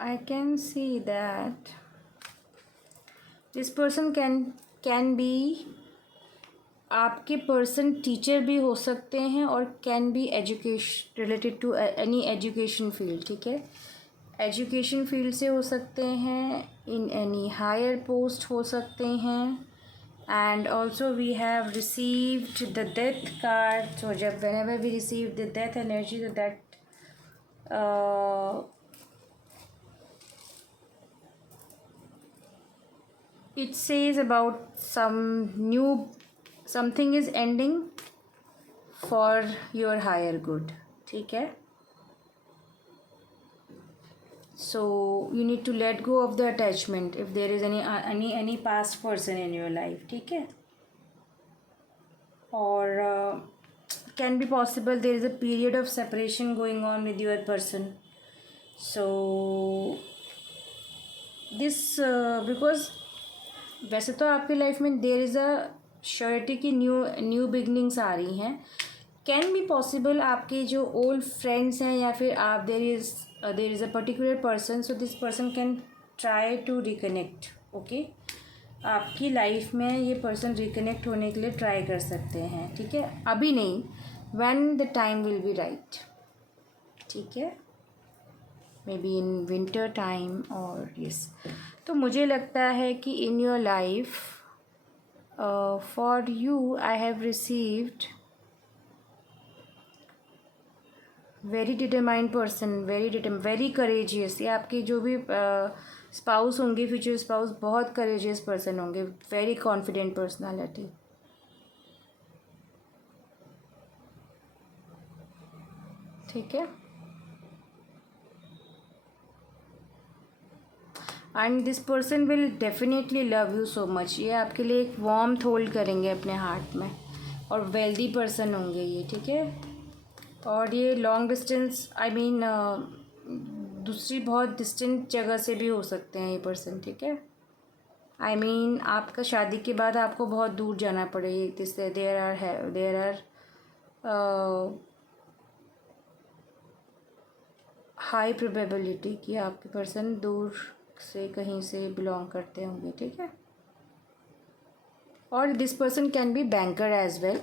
I can see that this person can be, आपके पर्सन टीचर भी हो सकते हैं और can be education, related to any education field. ठीक है, एजुकेशन फील्ड से हो सकते हैं, इन एनी हायर पोस्ट हो सकते हैं. And also we have received the death card. So जब whenever we receive the death energy, so that it says about something is ending for your higher good. ठीक है, so you need to let go of the attachment if there is any past person in your life. ठीक है, और can be possible there is a period of separation going on with your person. So this because वैसे तो आपकी life में there is a surety की new beginnings आ रही हैं. कैन बी पॉसिबल आपके जो ओल्ड फ्रेंड्स हैं, या फिर आप there is a particular person, so this person can try to reconnect. Okay, आपकी लाइफ में ये पर्सन रिकनेक्ट होने के लिए ट्राई कर सकते हैं. ठीक है, अभी नहीं, when the time will be right. ठीक है, may be in winter time और यस. तो मुझे लगता है कि in your life for you I have received very determined person, very courageous. ये आपकी जो भी स्पाउस होंगे, फ्यूचर स्पाउस, बहुत करेजियस पर्सन होंगे, वेरी कॉन्फिडेंट पर्सनालिटी. ठीक है, and this person will definitely love you so much. ये आपके लिए एक वार्मथ होल्ड करेंगे अपने हार्ट में, और वेल्दी पर्सन होंगे ये. ठीक है, और ये लॉन्ग डिस्टेंस, आई मीन दूसरी बहुत डिस्टेंट जगह से भी हो सकते हैं ये पर्सन. ठीक है, आई मीन आपका शादी के बाद आपको बहुत दूर जाना पड़े. देयर आर हाई प्रोबेबिलिटी कि आपके पर्सन दूर से कहीं से बिलोंग करते होंगे. ठीक है, और this person can be banker as well.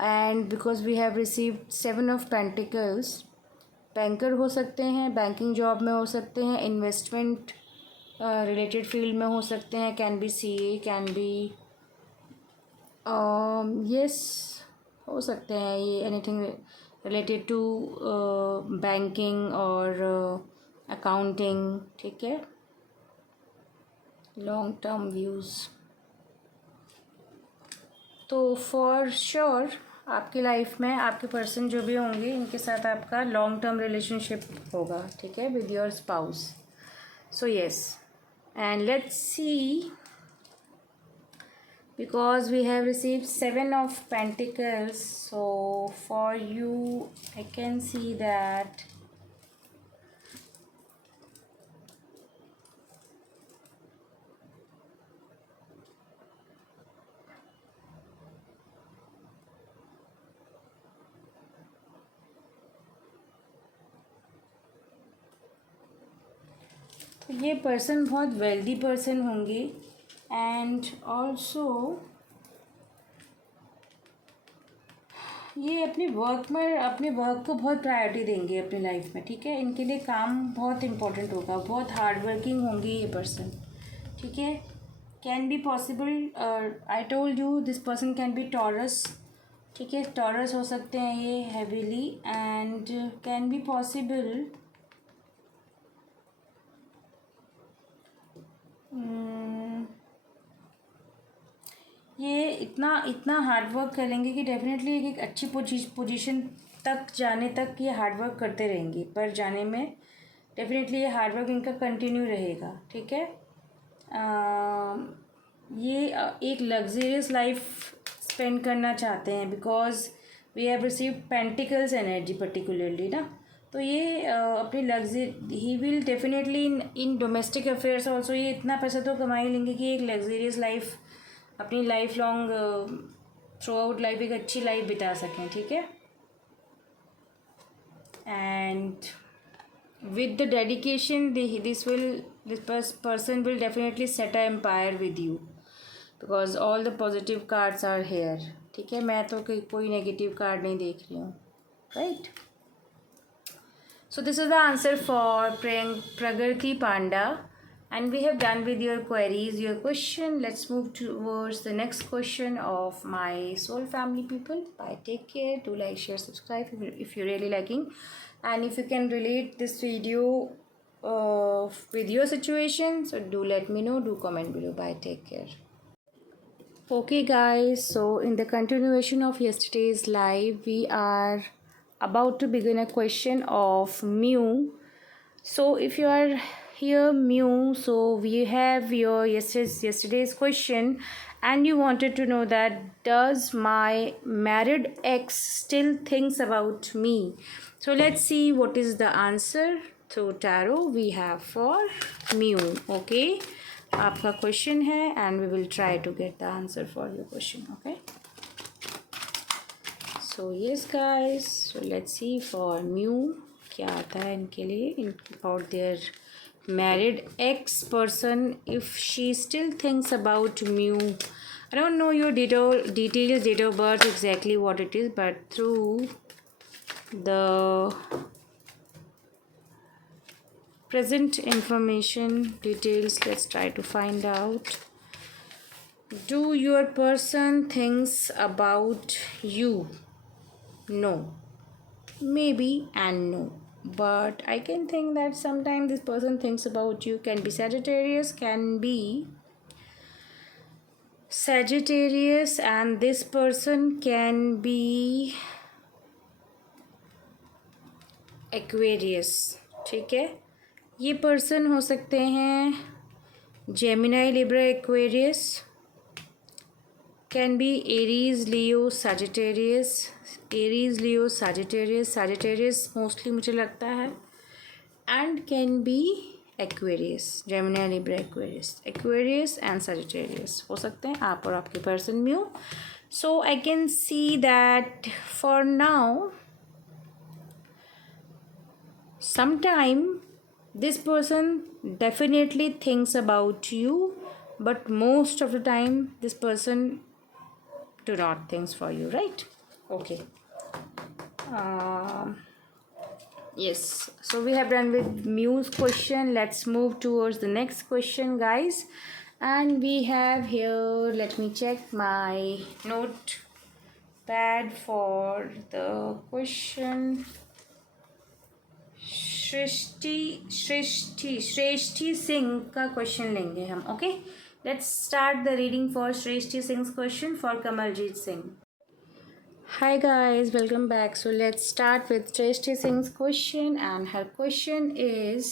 And because we have received 7 of pentacles, banker हो सकते हैं, बैंकिंग जॉब में हो सकते हैं, इन्वेस्टमेंट रिलेटेड फील्ड में हो सकते हैं, can B CA, can be yes, हो सकते हैं ये एनीथिंग रिलेटेड टू बैंकिंग और अकाउंटिंग. ठीक है, लॉन्ग टर्म व्यूज़. तो फॉर श्योर आपकी लाइफ में आपके पर्सन जो भी होंगे, इनके साथ आपका लॉन्ग टर्म रिलेशनशिप होगा. ठीक है, with your spouse. So yes, and let's C, because we have received 7 of pentacles, so for you I can see that तो ये पर्सन बहुत वेल्दी पर्सन होंगे. एंड ऑल्सो ये अपने वर्क को बहुत प्रायोरिटी देंगे अपनी लाइफ में, ठीक है। इनके लिए काम बहुत इम्पोर्टेंट होगा, बहुत हार्ड वर्किंग होंगी ये पर्सन, ठीक है। Can be possible, I told you this person can be taurus, ठीक है। टॉरस हो सकते हैं ये heavily, and can be possible ये इतना हार्ड वर्क करेंगे कि डेफिनेटली एक अच्छी पोजीशन तक जाने तक ये हार्ड वर्क करते रहेंगे, पर जाने में डेफिनेटली ये हार्ड वर्क इनका कंटिन्यू रहेगा, ठीक है। ये एक लग्जरियस लाइफ स्पेंड करना चाहते हैं, because we have received pentacles energy particularly ना। तो ये अपनी he will definitely in domestic affairs also ये इतना पैसा तो कमा ही लेंगे कि एक लग्जरियस लाइफ अपनी life long throughout life एक अच्छी लाइफ बिता सकें, ठीक है। And with the dedication this person will definitely set an empire with you, because all the positive cards are here, ठीक है। मैं तो कोई नेगेटिव कार्ड नहीं देख रही हूँ, right. So this is the answer for Pragarti Panda, and we have done with your queries, your question. Let's move towards the next question of my soul family people. Bye, take care, do like, share, subscribe if you're really liking, and if you can relate this video with your situation, so do let me know, do comment below. Bye, take care. Okay guys, so in the continuation of yesterday's live, we are about to begin a question of mu. So if you are here mu, so we have your yesterday's question, and you wanted to know that does my married ex still thinks about me. So let's see what is the answer through tarot we have for mu. Okay, आपका question है, and we will try to get the answer for your question. Okay, so yes guys, so let's see for mu क्या आता है इनके लिए, about their married ex person, if she still thinks about mu. I don't know your details, date of birth, exactly what it is, but through the present information details, let's try to find out. Do your person thinks about you? No, maybe, and no. But I can think that sometimes this person thinks about you. Can be Sagittarius, and this person can be Aquarius, ठीक है। ये person हो सकते हैं Gemini, Libra, Aquarius, can be Aries, Leo, Sagittarius, Sagittarius mostly मुझे लगता है, and can be Aquarius, Gemini, Libra, Aquarius and Sagittarius हो सकते हैं आप और आपके पर्सन में हो। So I can see that for now sometime this person definitely thinks about you, but most of the time this person do not thinks for you, right? Okay. Yes, so we have done with Mu's question. Let's move towards the next question guys, and we have here, let me check my notepad for the question. श्रेष्ठी Singh का question लेंगे हम। Okay, let's start the reading for Shreshthi Singh question for Kamaljeet Singh. Hi guys, welcome back. So let's start with Shreshti Singh's question, and her question is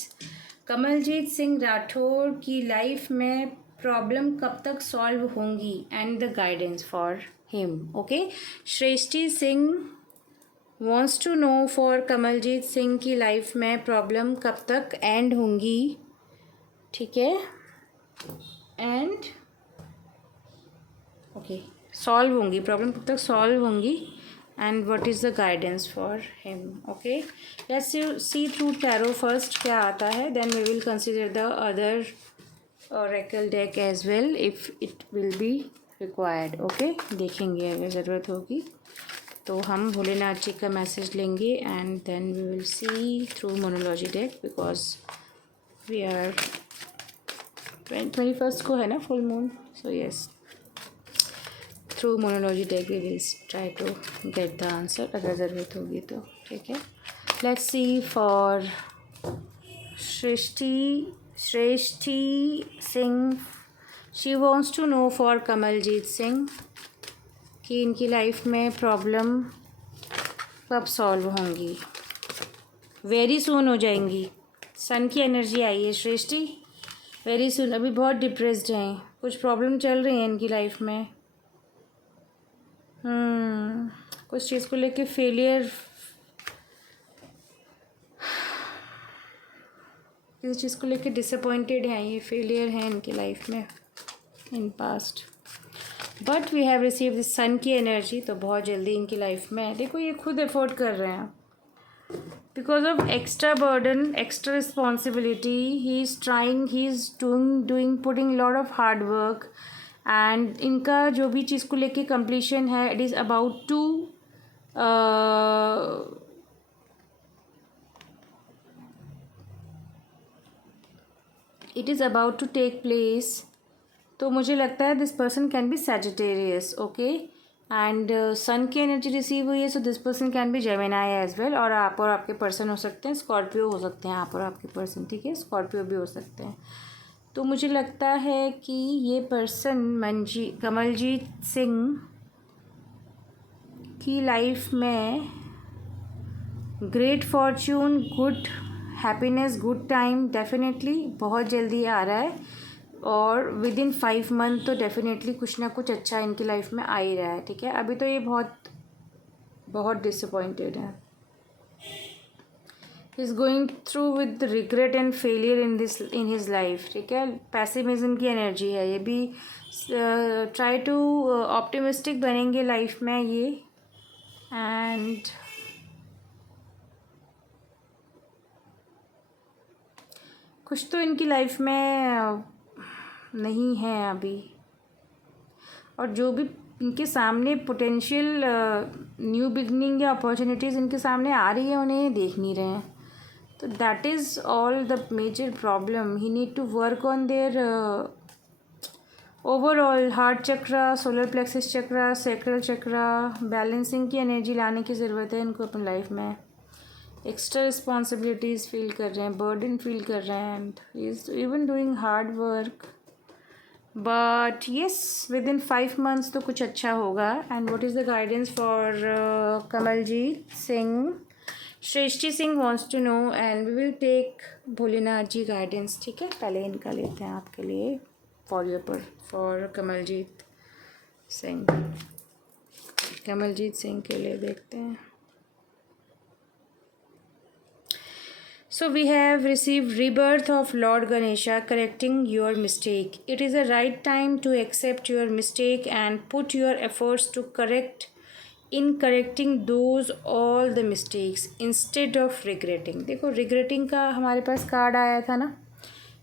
Kamaljeet Singh Rathore की life में problem कब तक solve होंगी and the guidance for him. Okay, Shreshthi Singh wants to know for Kamaljeet Singh की life में problem कब तक and होंगी, ठीक है, एंड ओके सॉल्व होंगी, प्रॉब्लम कब तक सॉल्व होंगी, and what is the guidance for him. Okay, let's see through tarot first क्या आता है, then we will consider the other oracle deck as well if it will be required. ओके, देखेंगे अगर ज़रूरत होगी तो हम भोलेनाथ जी का मैसेज लेंगे and then we will see through Moonology deck, because we are 21st को है ना full moon, so yes through Moonology deck we will try to get the answer, अगर ज़रूरत होगी तो। ठीक है, let's see for Shreshthi Singh. She wants to know for Kamaljeet Singh कि इनकी लाइफ में प्रॉब्लम कब सॉल्व होंगी। वेरी सून हो जाएंगी। सन की एनर्जी आई है श्रेष्ठी, वेरी सून। अभी बहुत डिप्रेस्ड हैं, कुछ प्रॉब्लम चल रही है इनकी लाइफ में। कुछ चीज़ को लेके फेलियर, किसी चीज़ को लेके डिसअपॉइंटेड हैं, ये फेलियर हैं इनकी लाइफ में in past. But we have receive this sun की एनर्जी, तो बहुत जल्दी इनकी लाइफ में, देखो ये खुद एफोर्ड कर रहे हैं because of extra burden, extra responsibility. He is trying, he is doing putting lot of hard work, and इनका जो भी चीज़ को लेके कंप्लीशन है, it is about to take place. तो मुझे लगता है this person can be Sagittarius, okay, and sun की एनर्जी रिसीव हुई है, so this person can be Gemini as well. और आप और आपके पर्सन हो सकते हैं स्कॉर्पियो, हो सकते हैं आप और आपके पर्सन, ठीक है, स्कॉर्पियो भी हो सकते हैं। तो मुझे लगता है कि ये पर्सन कमलजीत सिंह की लाइफ में great Fortune, good happiness, good time definitely बहुत जल्दी आ रहा है, और विद इन 5 मंथ तो डेफिनेटली कुछ ना कुछ अच्छा इनकी लाइफ में आ ही रहा है। ठीक है, अभी तो ये बहुत डिसअपॉइंटेड है। He is going through with regret and failure in his life. ठीक है, पैसिमिज्म की एनर्जी है ये भी। ट्राई टू ऑप्टिमिस्टिक बनेंगे लाइफ में ये, एंड कुछ तो इनकी लाइफ में नहीं है अभी, और जो भी इनके सामने पोटेंशियल न्यू बिगनिंग या अपॉर्चुनिटीज़ इनके सामने आ रही है, उन्हें देख नहीं रहे हैं। तो that is all the major problem. He need to work on their overall heart chakra, solar plexus chakra, sacral chakra, balancing की एनर्जी लाने की ज़रूरत है इनको अपनी लाइफ में। एक्स्ट्रा रिस्पॉन्सिबिलिटीज़ फील कर रहे हैं, बर्डन फील कर रहे हैं, and he is even doing hard work, but yes within 5 months तो कुछ अच्छा होगा। And what is the guidance for Kamaljeet Singh? Shreshthi Singh wants to know, and we will take Bholenath ji guidance. ठीक है, पहले इनका लेते हैं आपके लिए फॉर कमलजीत सिंह। कमलजीत सिंह के लिए देखते हैं। So we have received rebirth of Lord Ganesha, correcting your mistake. It is a right time to accept your mistake and put your efforts to correcting those all the mistakes instead of regretting. देखो regretting का हमारे पास card आया था ना,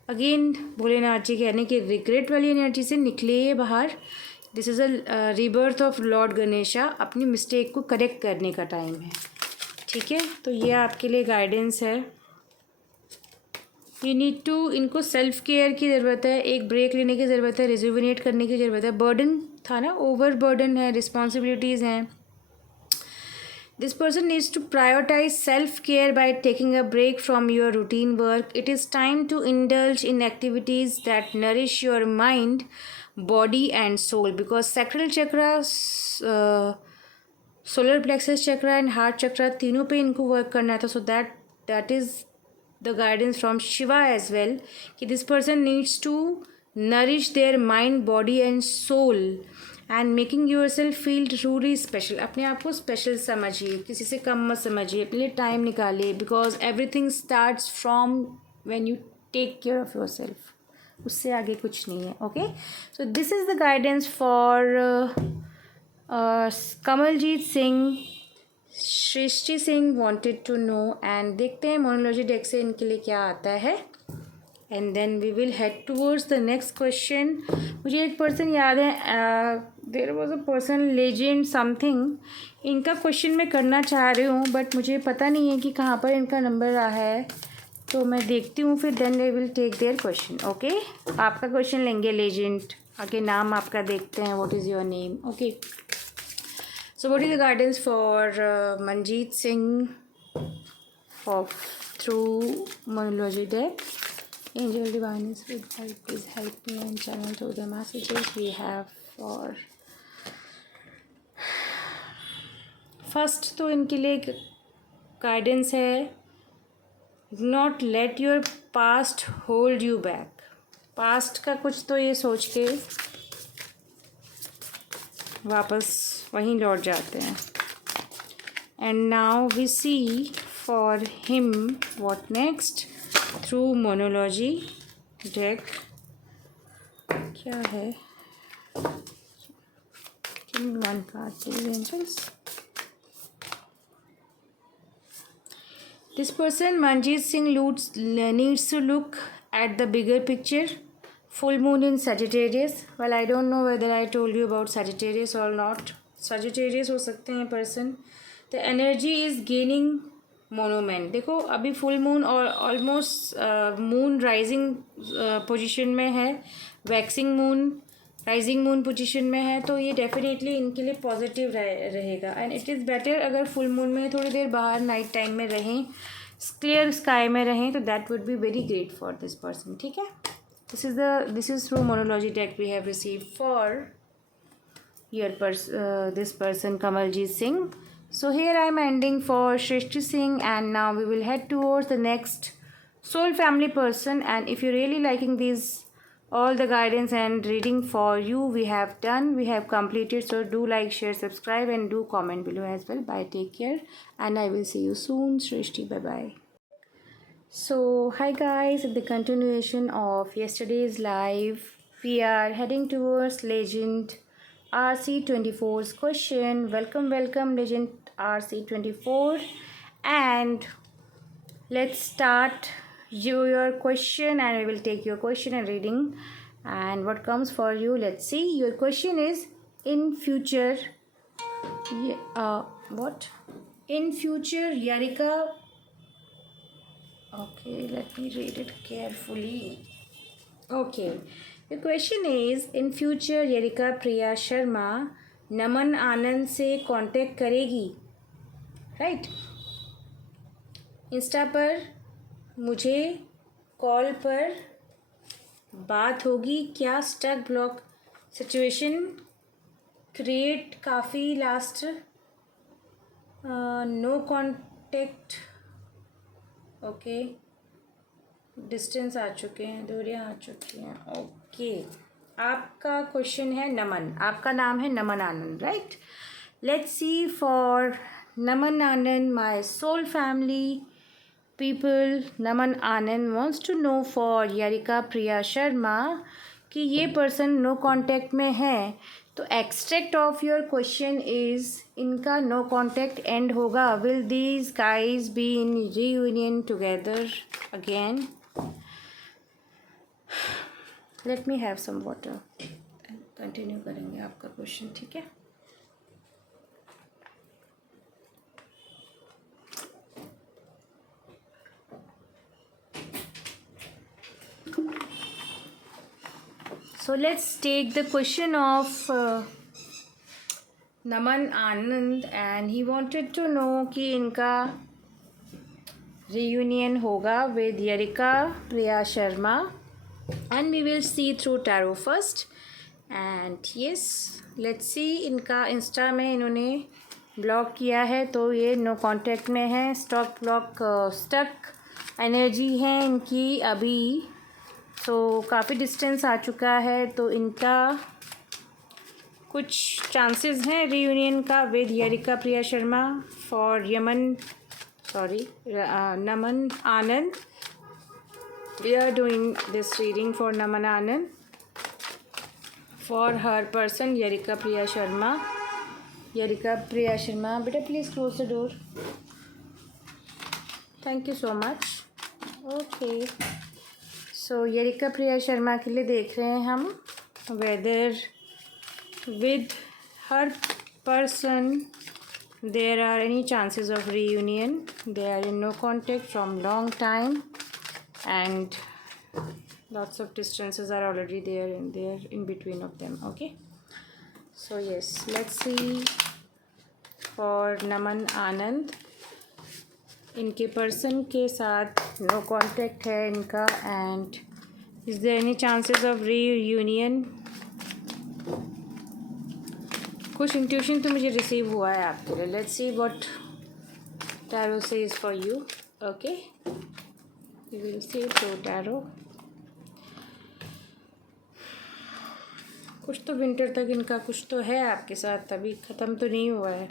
again Bholenath ji कहने कि regret वाली energy से निकले बाहर। This is a rebirth of Lord Ganesha, अपनी मिस्टेक को करेक्ट करने का टाइम है। ठीक है, तो ये आपके लिए गाइडेंस है। यू नीड टू, इनको सेल्फ केयर की ज़रूरत है, एक ब्रेक लेने की ज़रूरत है, रिजुविनेट करने की ज़रूरत है। बर्डन था ना, ओवर बर्डन है, रिस्पॉन्सिबिलिटीज़ हैं। This person needs to prioritise self care by taking a break from your routine work. It is time to indulge in activities that nourish your mind, body and soul, because sacral chakra, solar plexus chakra and heart chakra, तीनों पे इनको work करना था। So that is the guidance from Shiva as well, कि this person needs to nourish their mind, body and soul and making yourself feel truly special. अपने आप को special समझिए, किसी से कम मत समझिए, अपने लिए टाइम निकालिए, because everything starts from when you take care of yourself. उससे आगे कुछ नहीं है। Okay, so this is the guidance for Kamaljeet Singh. Srishti Singh wanted to know, and देखते हैं मोनोलॉजी डेक से इनके लिए क्या आता है, and then we will head towards the next question. मुझे एक पर्सन याद है, there was a person legend something, इनका क्वेश्चन मैं करना चाह रही हूँ बट मुझे पता नहीं है कि कहाँ पर इनका नंबर आ है, तो मैं देखती हूँ फिर then I will take their question. Okay, आपका क्वेश्चन लेंगे लेजेंड। आगे नाम आपका देखते हैं, what is your name. Okay, so what is the guidance for Manjeet Singh for through Moonology deck. Angel divine is with help, please help me and channel through the messages we have for first. तो इनके लिए guidance है, not let your past hold you back. Past का कुछ तो ये सोच के वापस वहीं लौट जाते हैं। And now we see for him what next through Moonology deck. क्या है, one card please angels. This person, Manjeet Singh, needs to look at the bigger picture. Full moon in Sagittarius. Well, I don't know whether I told you about Sagittarius or not. Sagittarius हो सकते हैं person. The energy is gaining monument. देखो अभी full moon और almost moon rising position में है, waxing moon rising moon position में है, तो ये डेफिनेटली इनके लिए पॉजिटिव रहेगा। एंड इट इज़ बेटर अगर फुल मून में थोड़ी देर बाहर नाइट टाइम में रहें, क्लियर स्काई में रहें, तो that would be very great for this person. ठीक है, this is through Moonology deck we have receive for this person Kamaljeet Singh. So here I am ending for Srishti Singh and now we will head towards the next soul family person। and if you're really liking these all the guidance and reading for you we have done, we have completed, so do like, share, subscribe and do comment below as well. Bye, take care and I will see you soon. Shrishti, bye bye. So hi guys, at the continuation of yesterday's live, we are heading towards legend RC24's question. Welcome legend RC24, and let's start your question and we will take your question and reading and what comes for you. Let's see. Your question is, in future what in future Yarika, okay, let me read it carefully. Okay, the question is, in future Yarika Priya Sharma नमन आनंद से contact करेगी, right? Insta पर मुझे call पर बात होगी क्या? Stuck block situation create काफ़ी last, no contact, okay, distance आ चुके हैं, दूरियां आ चुकी हैं। ओके, आपका क्वेश्चन है नमन, आपका नाम है Naman Anand, right? Let's see for Naman Anand, my soul family people. Naman Anand wants to know for Yarika Priya Sharma कि ये पर्सन नो कांटेक्ट में है, तो extract of your question is, इनका नो कांटेक्ट एंड होगा, will these guys be in reunion together again? Let me have some water, continue करेंगे आपका question, ठीक है? So let's take the question of Naman Anand, and he wanted to know कि इनका reunion होगा with Yarika Priya Sharma, and we will see through tarot first. And yes, let's see, इनका Insta में इन्होंने block किया है, तो ये नो कांटेक्ट में है, स्टक एनर्जी है इनकी अभी, तो काफ़ी डिस्टेंस आ चुका है, तो इनका कुछ चांसेस हैं रीयूनियन का with Yarika Priya Sharma for Naman Anand. We are doing this reading for Naman Anand for her person Yarika Priya Sharma. Yarika Priya Sharma, बेटा please close the door, thank you so much. Okay, so Yarika Priya Sharma के लिए देख रहे हैं हम whether with her person there are any chances of reunion. They are in no contact from long time, and lots of distances are already there in between of them. Okay, so yes, let's see for Naman Anand. इनके person के साथ no contact है इनका, and is there any chances of reunion? कुछ intuition तो मुझे receive हुआ है आपके लिए. Let's see what tarot says for you. Okay, we will see through tarot. कुछ तो विंटर तक इनका कुछ तो है आपके साथ, अभी ख़त्म तो नहीं हुआ है.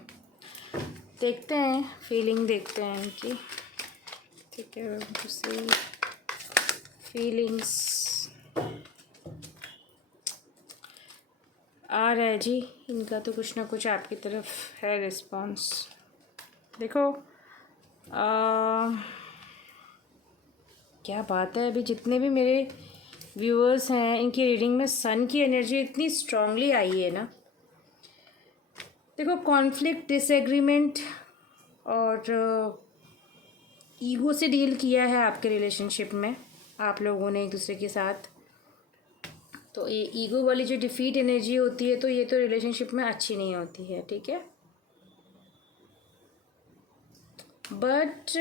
देखते हैं, फीलिंग देखते हैं इनकी. ठीक है, सी फीलिंग्स आ रहा है जी इनका, तो कुछ ना कुछ आपकी तरफ है रिस्पॉन्स. देखो क्या बात है, अभी जितने भी मेरे व्यूअर्स हैं इनकी रीडिंग में सन की एनर्जी इतनी स्ट्रांगली आई है ना. देखो, कॉन्फ्लिक्ट, डिसएग्रीमेंट और ईगो से डील किया है आपके रिलेशनशिप में आप लोगों ने एक दूसरे के साथ. तो ये ईगो वाली जो डिफीट एनर्जी होती है, तो ये तो रिलेशनशिप में अच्छी नहीं होती है. ठीक है, but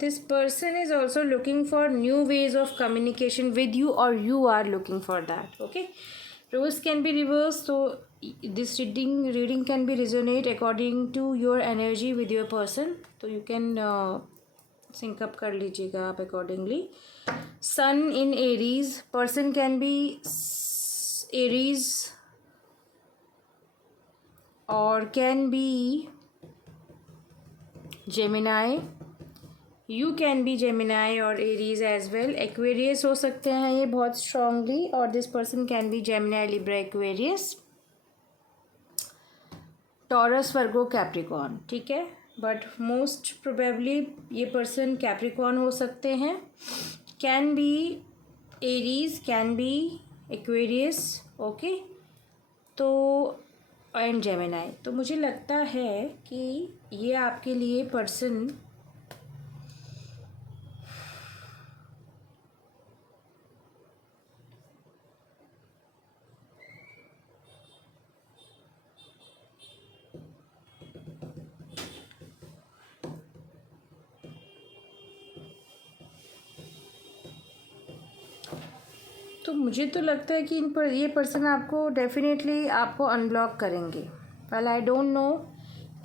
this person is also looking for new ways of communication with you, और you are looking for that. Okay, rose can be reverse, so this reading can be resonate according to your energy with your person. तो you can sync up कर लीजिएगा आप accordingly. Sun in Aries, person can be Aries or can be Gemini. You can be Gemini or Aries as well. Aquarius हो सकते हैं ये बहुत strongly, और this person can be Gemini, Libra, Aquarius. Taurus, Virgo, Capricorn. ठीक है, but most probably ये person Capricorn हो सकते हैं. Can be Aries, can be Aquarius. Okay, तो एंड जेमिनाई. तो मुझे लगता है कि ये आपके लिए पर्सन तो मुझे तो लगता है कि इन पर ये पर्सन आपको डेफिनेटली आपको अनब्लॉक करेंगे. वेल, आई डोंट नो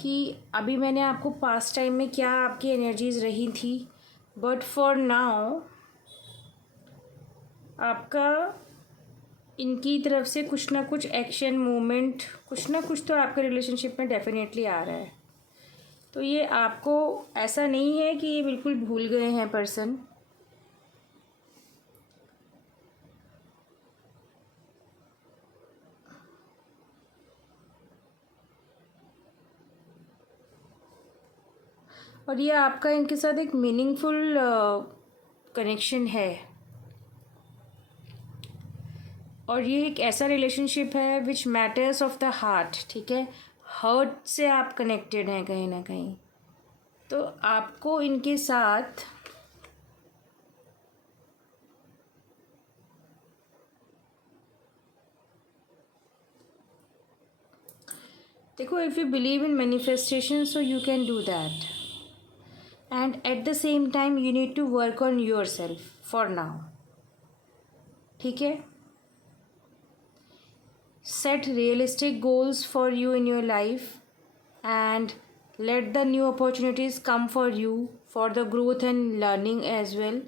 कि अभी मैंने आपको पास्ट टाइम में क्या आपकी एनर्जीज रही थी, बट फॉर नाउ आपका इनकी तरफ से कुछ ना कुछ एक्शन, मूवमेंट, कुछ ना कुछ तो आपके रिलेशनशिप में डेफिनेटली आ रहा है. तो ये आपको ऐसा नहीं है कि ये बिल्कुल भूल गए हैं पर्सन. और ये आपका इनके साथ एक मीनिंगफुल कनेक्शन है, और ये एक ऐसा रिलेशनशिप है विच मैटर्स ऑफ द हार्ट. ठीक है, हर्ट से आप कनेक्टेड हैं कहीं ना कहीं. तो आपको इनके साथ देखो, if you believe in manifestation, so you can do that. And at the same time you need to work on yourself for now. ठीक है, set realistic goals for you in your life and let the new opportunities come for you for the growth and learning as well.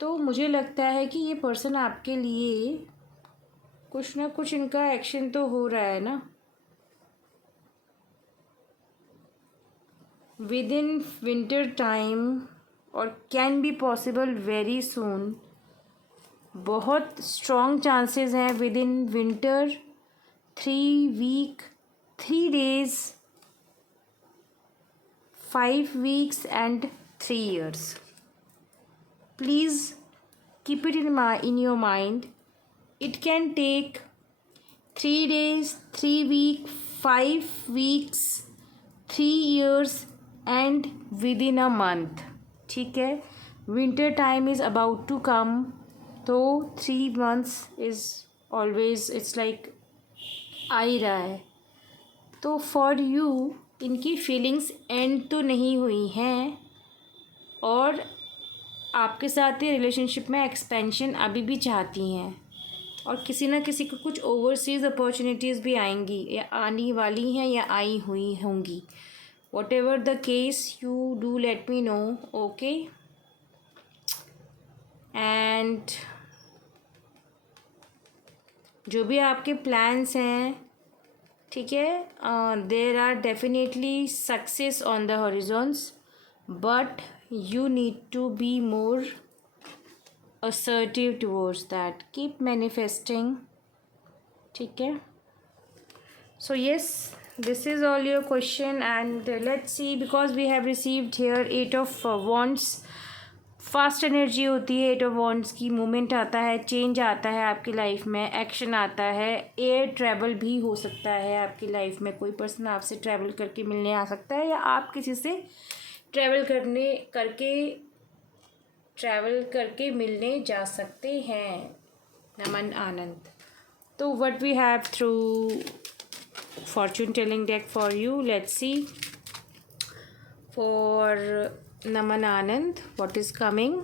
तो मुझे लगता है कि ये person आपके लिए कुछ ना कुछ इनका एक्शन तो हो रहा है ना. within winter time or can be possible very soon. बहुत strong chances हैं within winter, 3 week, 3 days, 5 weeks and 3 years. Please keep it in your mind. It can take 3 days, 3 weeks, 5 weeks, 3 years and within a month. ठीक है, winter time is about to come, तो 3 months is always it's like आ ही रहा है। तो for you इनकी feelings and तो नहीं हुई हैं और आपके साथ ही रिलेशनशिप में एक्सपेंशन अभी भी चाहती हैं और किसी ना किसी को कुछ ओवरसीज़ अपॉर्चुनिटीज़ भी आएंगी या आने वाली हैं या आई हुई होंगी। Whatever the case you do let me know, okay. And जो भी आपके प्लान्स हैं, ठीक है, there are definitely success on the horizons, but you need to be more assertive towards that. Keep manifesting, ठीक है। So yes, this is all your question and let's see, because we have received here 8 of wands. Fast energy होती है 8 of wands की। Movement आता है, change आता है आपकी लाइफ में, एक्शन आता है, एयर ट्रैवल भी हो सकता है आपकी लाइफ में। कोई पर्सन आपसे ट्रैवल करके मिलने आ सकता है या आप किसी से ट्रैवल करके मिलने जा सकते हैं। नमन आनंद। तो what we have through fortune telling deck for you, let's see for Naman Anand what is coming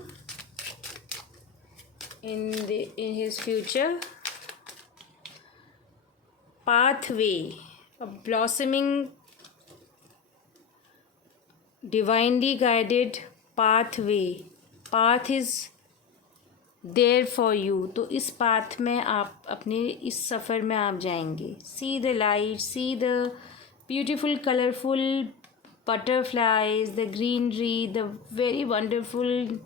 in his future. Pathway, a blossoming divinely guided pathway. Path is there for you. तो इस पाथ में आप अपने इस सफ़र में आप जाएंगे। See the light, see the beautiful colorful butterflies, the greenery, the very wonderful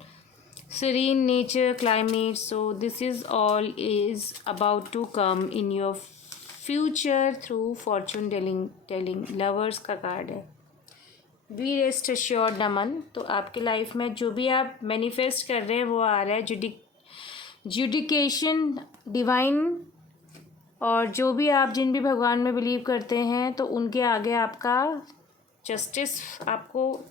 serene nature, climate. So this is all is about to come in your future through fortune telling lovers का card है। B rest assured नमन। तो आपके life में जो भी आप manifest कर रहे हैं वो आ रहा है। जुडिकेशन डिवाइन, और जो भी आप जिन भी भगवान में बिलीव करते हैं तो उनके आगे आपका जस्टिस, आपको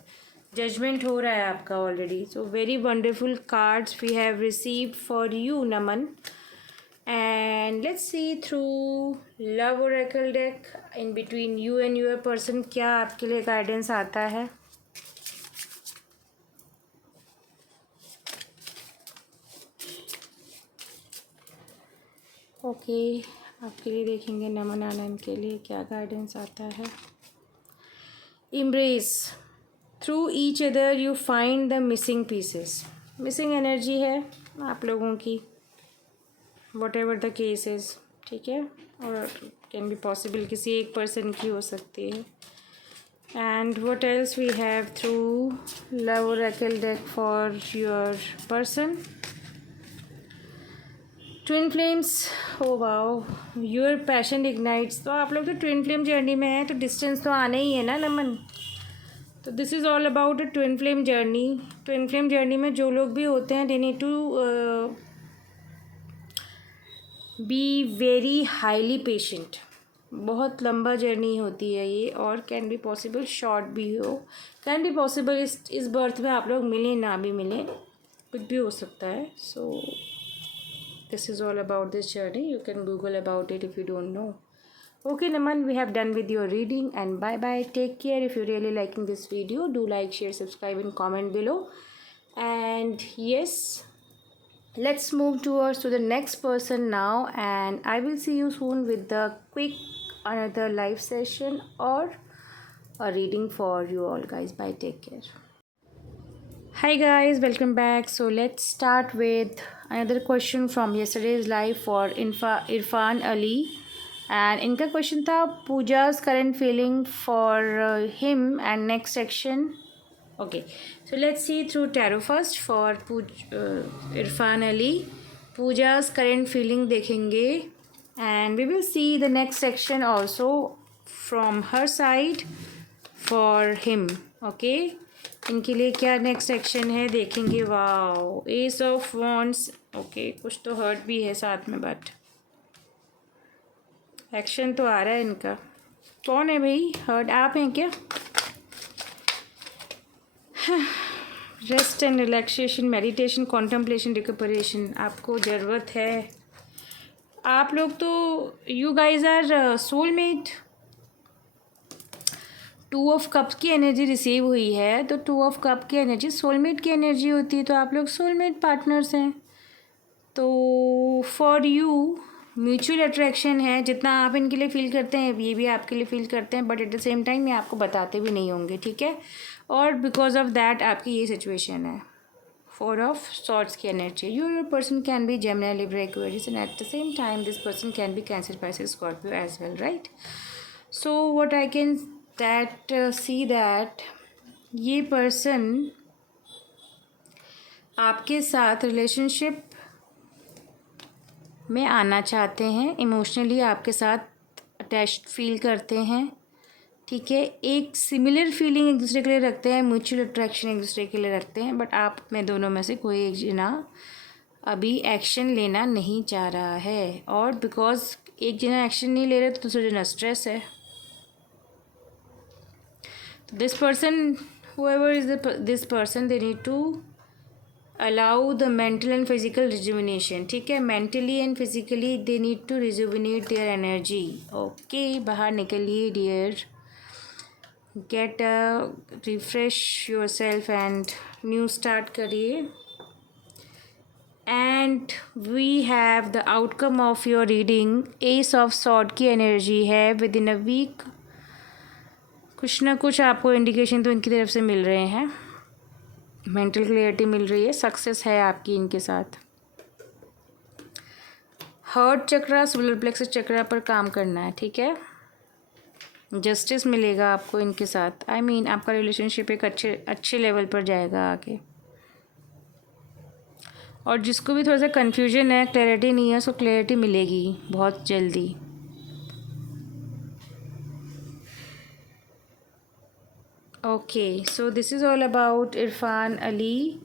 जजमेंट हो रहा है आपका already. So very wonderful cards we have received for you Naman. And let's see through love oracle deck in between you and your person क्या आपके लिए गाइडेंस आता है। ओके, आपके लिए देखेंगे नमन आनंद के लिए क्या गाइडेंस आता है। Embrace, through each other you find the missing pieces. Missing energy है आप लोगों की, what ever the case is, ठीक है, और कैन बी पॉसिबल किसी एक पर्सन की हो सकती है। And what else we have through love oracle deck for your person. Twin flames, oh wow, your passion ignites. तो आप लोग तो ट्विन फ्लेम जर्नी में हैं तो डिस्टेंस तो आना ही है ना नमन। तो this is all about a twin flame journey. Twin flame journey में जो लोग भी होते हैं they need to be very highly patient. बहुत लंबा जर्नी होती है ये, और कैन बी पॉसिबल शॉर्ट भी हो, कैन बी पॉसिबल इस बर्थ में आप लोग मिलें ना भी मिलें, कुछ भी हो सकता है। So this is all about this journey. You can Google about it if you don't know. Okay Naman, we have done with your reading and bye bye, take care. If you really liking this video, do like, share, subscribe and comment below. And yes, let's move towards to the next person now, and I will see you soon with the quick another live session or a reading for you all guys. Bye, take care. Hi guys, welcome back. So let's start with another question from yesterday's live for Irfan Ali. And इनका question था पूजा's current feeling for him and next section. Okay, so let's see through tarot first for Irfan Ali. पूजा's current feeling देखेंगे and we will see the next section also from her side for him. Okay, इनके लिए क्या next section है देखेंगे। Wow, S of wands. Okay, कुछ तो hurt भी है साथ में, बट एक्शन तो आ रहा है इनका। कौन है भाई हर्ट? आप हैं क्या? Rest and relaxation, meditation, contemplation, recuperation आपको ज़रूरत है। आप लोग तो you guys are soulmate. 2 of cups की एनर्जी रिसीव हुई है, तो 2 ऑफ कप की एनर्जी सोलमेट की एनर्जी होती है, तो आप लोग सोलमेट पार्टनर्स हैं। तो फॉर यू म्यूचुअल अट्रैक्शन है, जितना आप इनके लिए फील करते हैं ये भी आपके लिए फील करते हैं, but at the same time ये आपको बताते भी नहीं होंगे, ठीक है। और बिकॉज ऑफ दैट आपकी ये सिचुएशन है। 4 ऑफ सॉर्ड्स की energy, your person can be Gemini, Libra, Aquarius, and at the same time this person can be Cancer, Pisces, Scorpio as well, right. So what I can that see that ये person आपके साथ relationship में आना चाहते हैं, emotionally आपके साथ attached feel करते हैं, ठीक है। एक सिमिलर फीलिंग एक दूसरे के लिए रखते हैं, म्यूचुअल अट्रैक्शन एक दूसरे के लिए रखते हैं, बट आप में दोनों में से कोई एक जना अभी एक्शन लेना नहीं चाह रहा है, और बिकॉज एक जना एक्शन नहीं ले रहे तो दूसरा जना स्ट्रेस है। तो this person, whoever is this person, they need to allow the mental and physical rejuvenation, ठीक है। mentally and physically they need to rejuvenate their energy, okay। बाहर निकलिए dear, get a refresh yourself and new start करिए। and we have the outcome of your reading, ace of sword की energy है। within a week कुछ ना कुछ आपको indication तो इनकी तरफ से मिल रहे हैं, मेंटल क्लियरिटी मिल रही है, सक्सेस है आपकी इनके साथ। हार्ट चक्रा, सोलर प्लेक्सस चक्रा पर काम करना है, ठीक है। जस्टिस मिलेगा आपको इनके साथ, आई मीन आपका रिलेशनशिप एक अच्छे लेवल पर जाएगा आगे। और जिसको भी थोड़ा सा कन्फ्यूजन है, क्लैरिटी नहीं है, सो क्लैरिटी मिलेगी बहुत जल्दी। Okay, so this is all about Irfan Ali.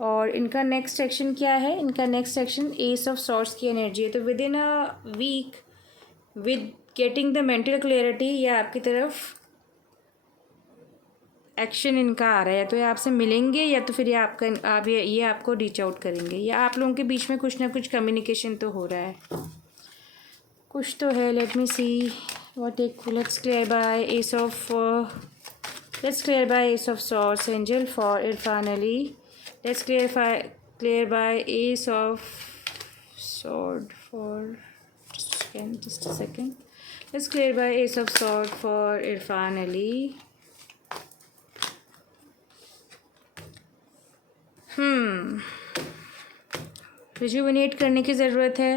और इनका नेक्स्ट सेक्शन क्या है? इनका next section ace of swords की एनर्जी है। तो within a week with getting the mental clarity, या आपकी तरफ एक्शन इनका आ रहा है, तो ये आपसे मिलेंगे या तो फिर ये आपको रीच आउट करेंगे, या आप लोगों के बीच में कुछ ना कुछ कम्युनिकेशन तो हो रहा है, कुछ तो है। Let me see what let's clear by S of swords angel for Irfan Ali. Let's clear by ace of sword for just a second. Let's clear by ace of sword for Irfan Ali. Rejuvenate करने की ज़रूरत है।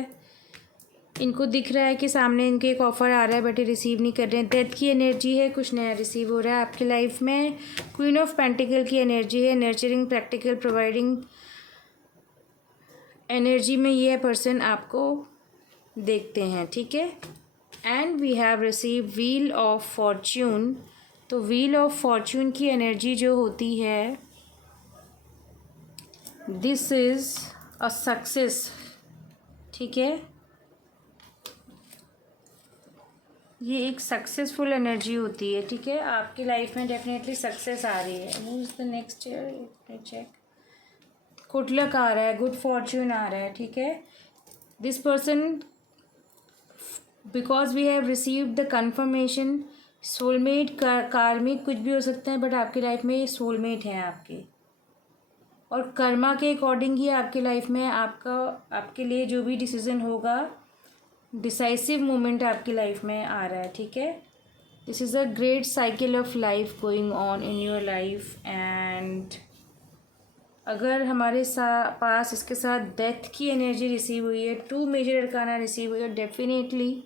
इनको दिख रहा है कि सामने इनके एक ऑफ़र आ रहा है, बट ये रिसीव नहीं कर रहे हैं। डेथ की एनर्जी है, कुछ नया रिसीव हो रहा है आपकी लाइफ में। क्वीन ऑफ पेंटिकल की एनर्जी है, नर्चरिंग, प्रैक्टिकल, प्रोवाइडिंग एनर्जी में ये पर्सन आपको देखते हैं, ठीक है। And we have receive wheel of fortune. तो व्हील ऑफ फॉर्च्यून की एनर्जी जो होती है, दिस इज़ अ सक्सेस, ठीक है। ये एक सक्सेसफुल एनर्जी होती है, ठीक है। आपकी लाइफ में डेफिनेटली सक्सेस आ रही है। Who is the next check? Good luck आ रहा है, गुड फॉर्च्यून आ रहा है, ठीक है। This person, because we have received the confirmation, soulmate, karmic कुछ भी हो सकते हैं, बट आपकी लाइफ में ये सोलमेट हैं आपके, और कर्मा के अकॉर्डिंग ही आपकी लाइफ में आपके लिए जो भी डिसीजन होगा, डिसाइसिव मोमेंट आपकी लाइफ में आ रहा है, ठीक है। This is a great cycle of life going on in your life. And अगर हमारे पास इसके साथ डेथ की एनर्जी रिसीव हुई है, 2 मेजर अरकाना रिसीव हुई है, डेफिनेटली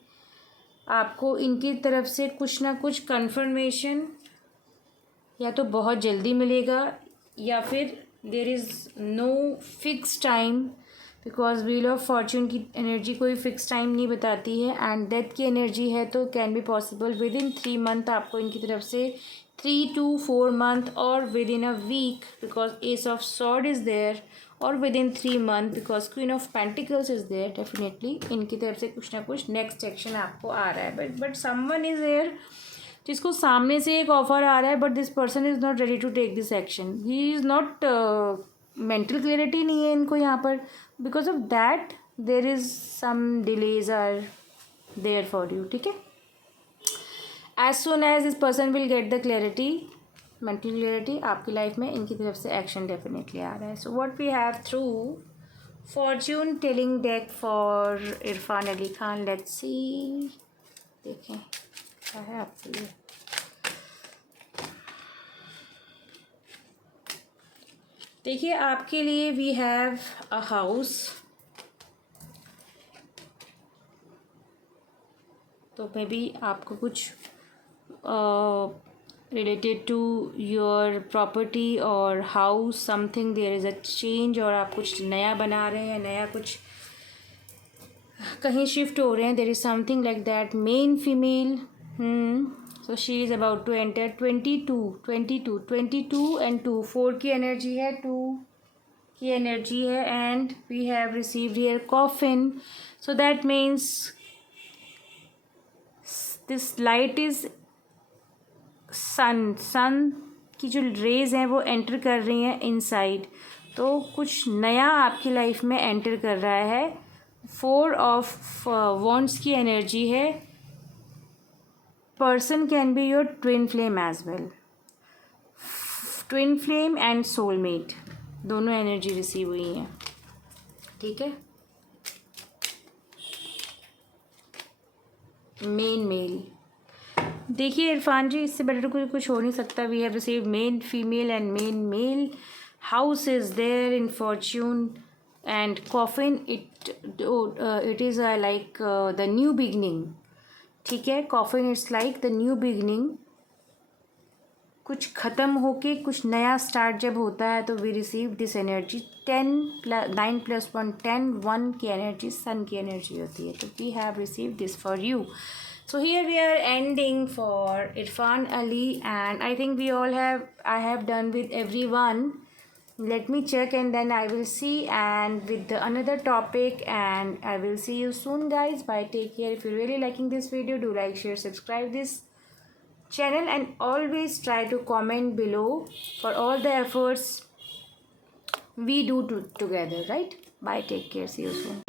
आपको इनकी तरफ से कुछ ना कुछ कन्फर्मेशन या तो बहुत जल्दी मिलेगा, या फिर there is no fix time, because wheel of fortune की एनर्जी कोई फिक्स टाइम नहीं बताती है। एंड डेथ की एनर्जी है, तो can be possible within 3 month आपको इनकी तरफ से 3 to 4 मंथ, और within a week because ace of sword is there, और within 3 month because queen of pentacles is there. Definitely इनकी तरफ से कुछ ना कुछ नेक्स्ट एक्शन आपको आ रहा है, बट समवन इज़ देयर जिसको सामने से एक ऑफर आ रहा है but this person is not ready to take this action, he is not, mental clarity नहीं है इनको यहाँ पर, because of that there is some delays are there for you. ठीक है, as soon as this person will get the clarity, mental clarity, आपकी life में इनकी तरफ से एक्शन डेफिनेटली आ रहा है. So what we have through fortune telling deck for Irfan Ali Khan. Let's see, देखें क्या है आपके लिए. देखिए आपके लिए वी हैव अ हाउस. तो मे बी आपको कुछ रिलेटेड टू योर प्रॉपर्टी और house something there is a change, और आप कुछ नया बना रहे हैं, नया कुछ कहीं शिफ्ट हो रहे हैं. There is something like that. Man female, so she is about to enter 22 and 2 4 की एनर्जी है, 2 की एनर्जी है, and we have received here coffin. So that means this light is sun की जो रेज हैं वो एंटर कर रही हैं इनसाइड. तो कुछ नया आपकी लाइफ में एंटर कर रहा है. 4 ऑफ वॉन्ड्स की एनर्जी है. Person can be your twin flame as well. Twin flame and soulmate दोनों एनर्जी रिसीव हुई हैं. ठीक है, मेन मेल. देखिए इरफान जी, इससे बेटर कोई कुछ हो नहीं सकता. We have receive man female and man male. House is there in fortune and coffin. It is like the new beginning. ठीक है, coffin it's like the new beginning. कुछ ख़त्म होके कुछ नया स्टार्ट जब होता है तो वी रिसीव दिस एनर्जी. 9 + 1 10, 1 की एनर्जी सन की एनर्जी होती है. तो we have receive this for you. So here we are ending for Irfan Ali, and I think I have done with everyone. Let me check and then I will see and with the another topic, and I will see you soon guys. Bye, take care. If you're really liking this video, do like, share, subscribe this channel, and always try to comment below for all the efforts we do together, right? Bye, take care, see you soon.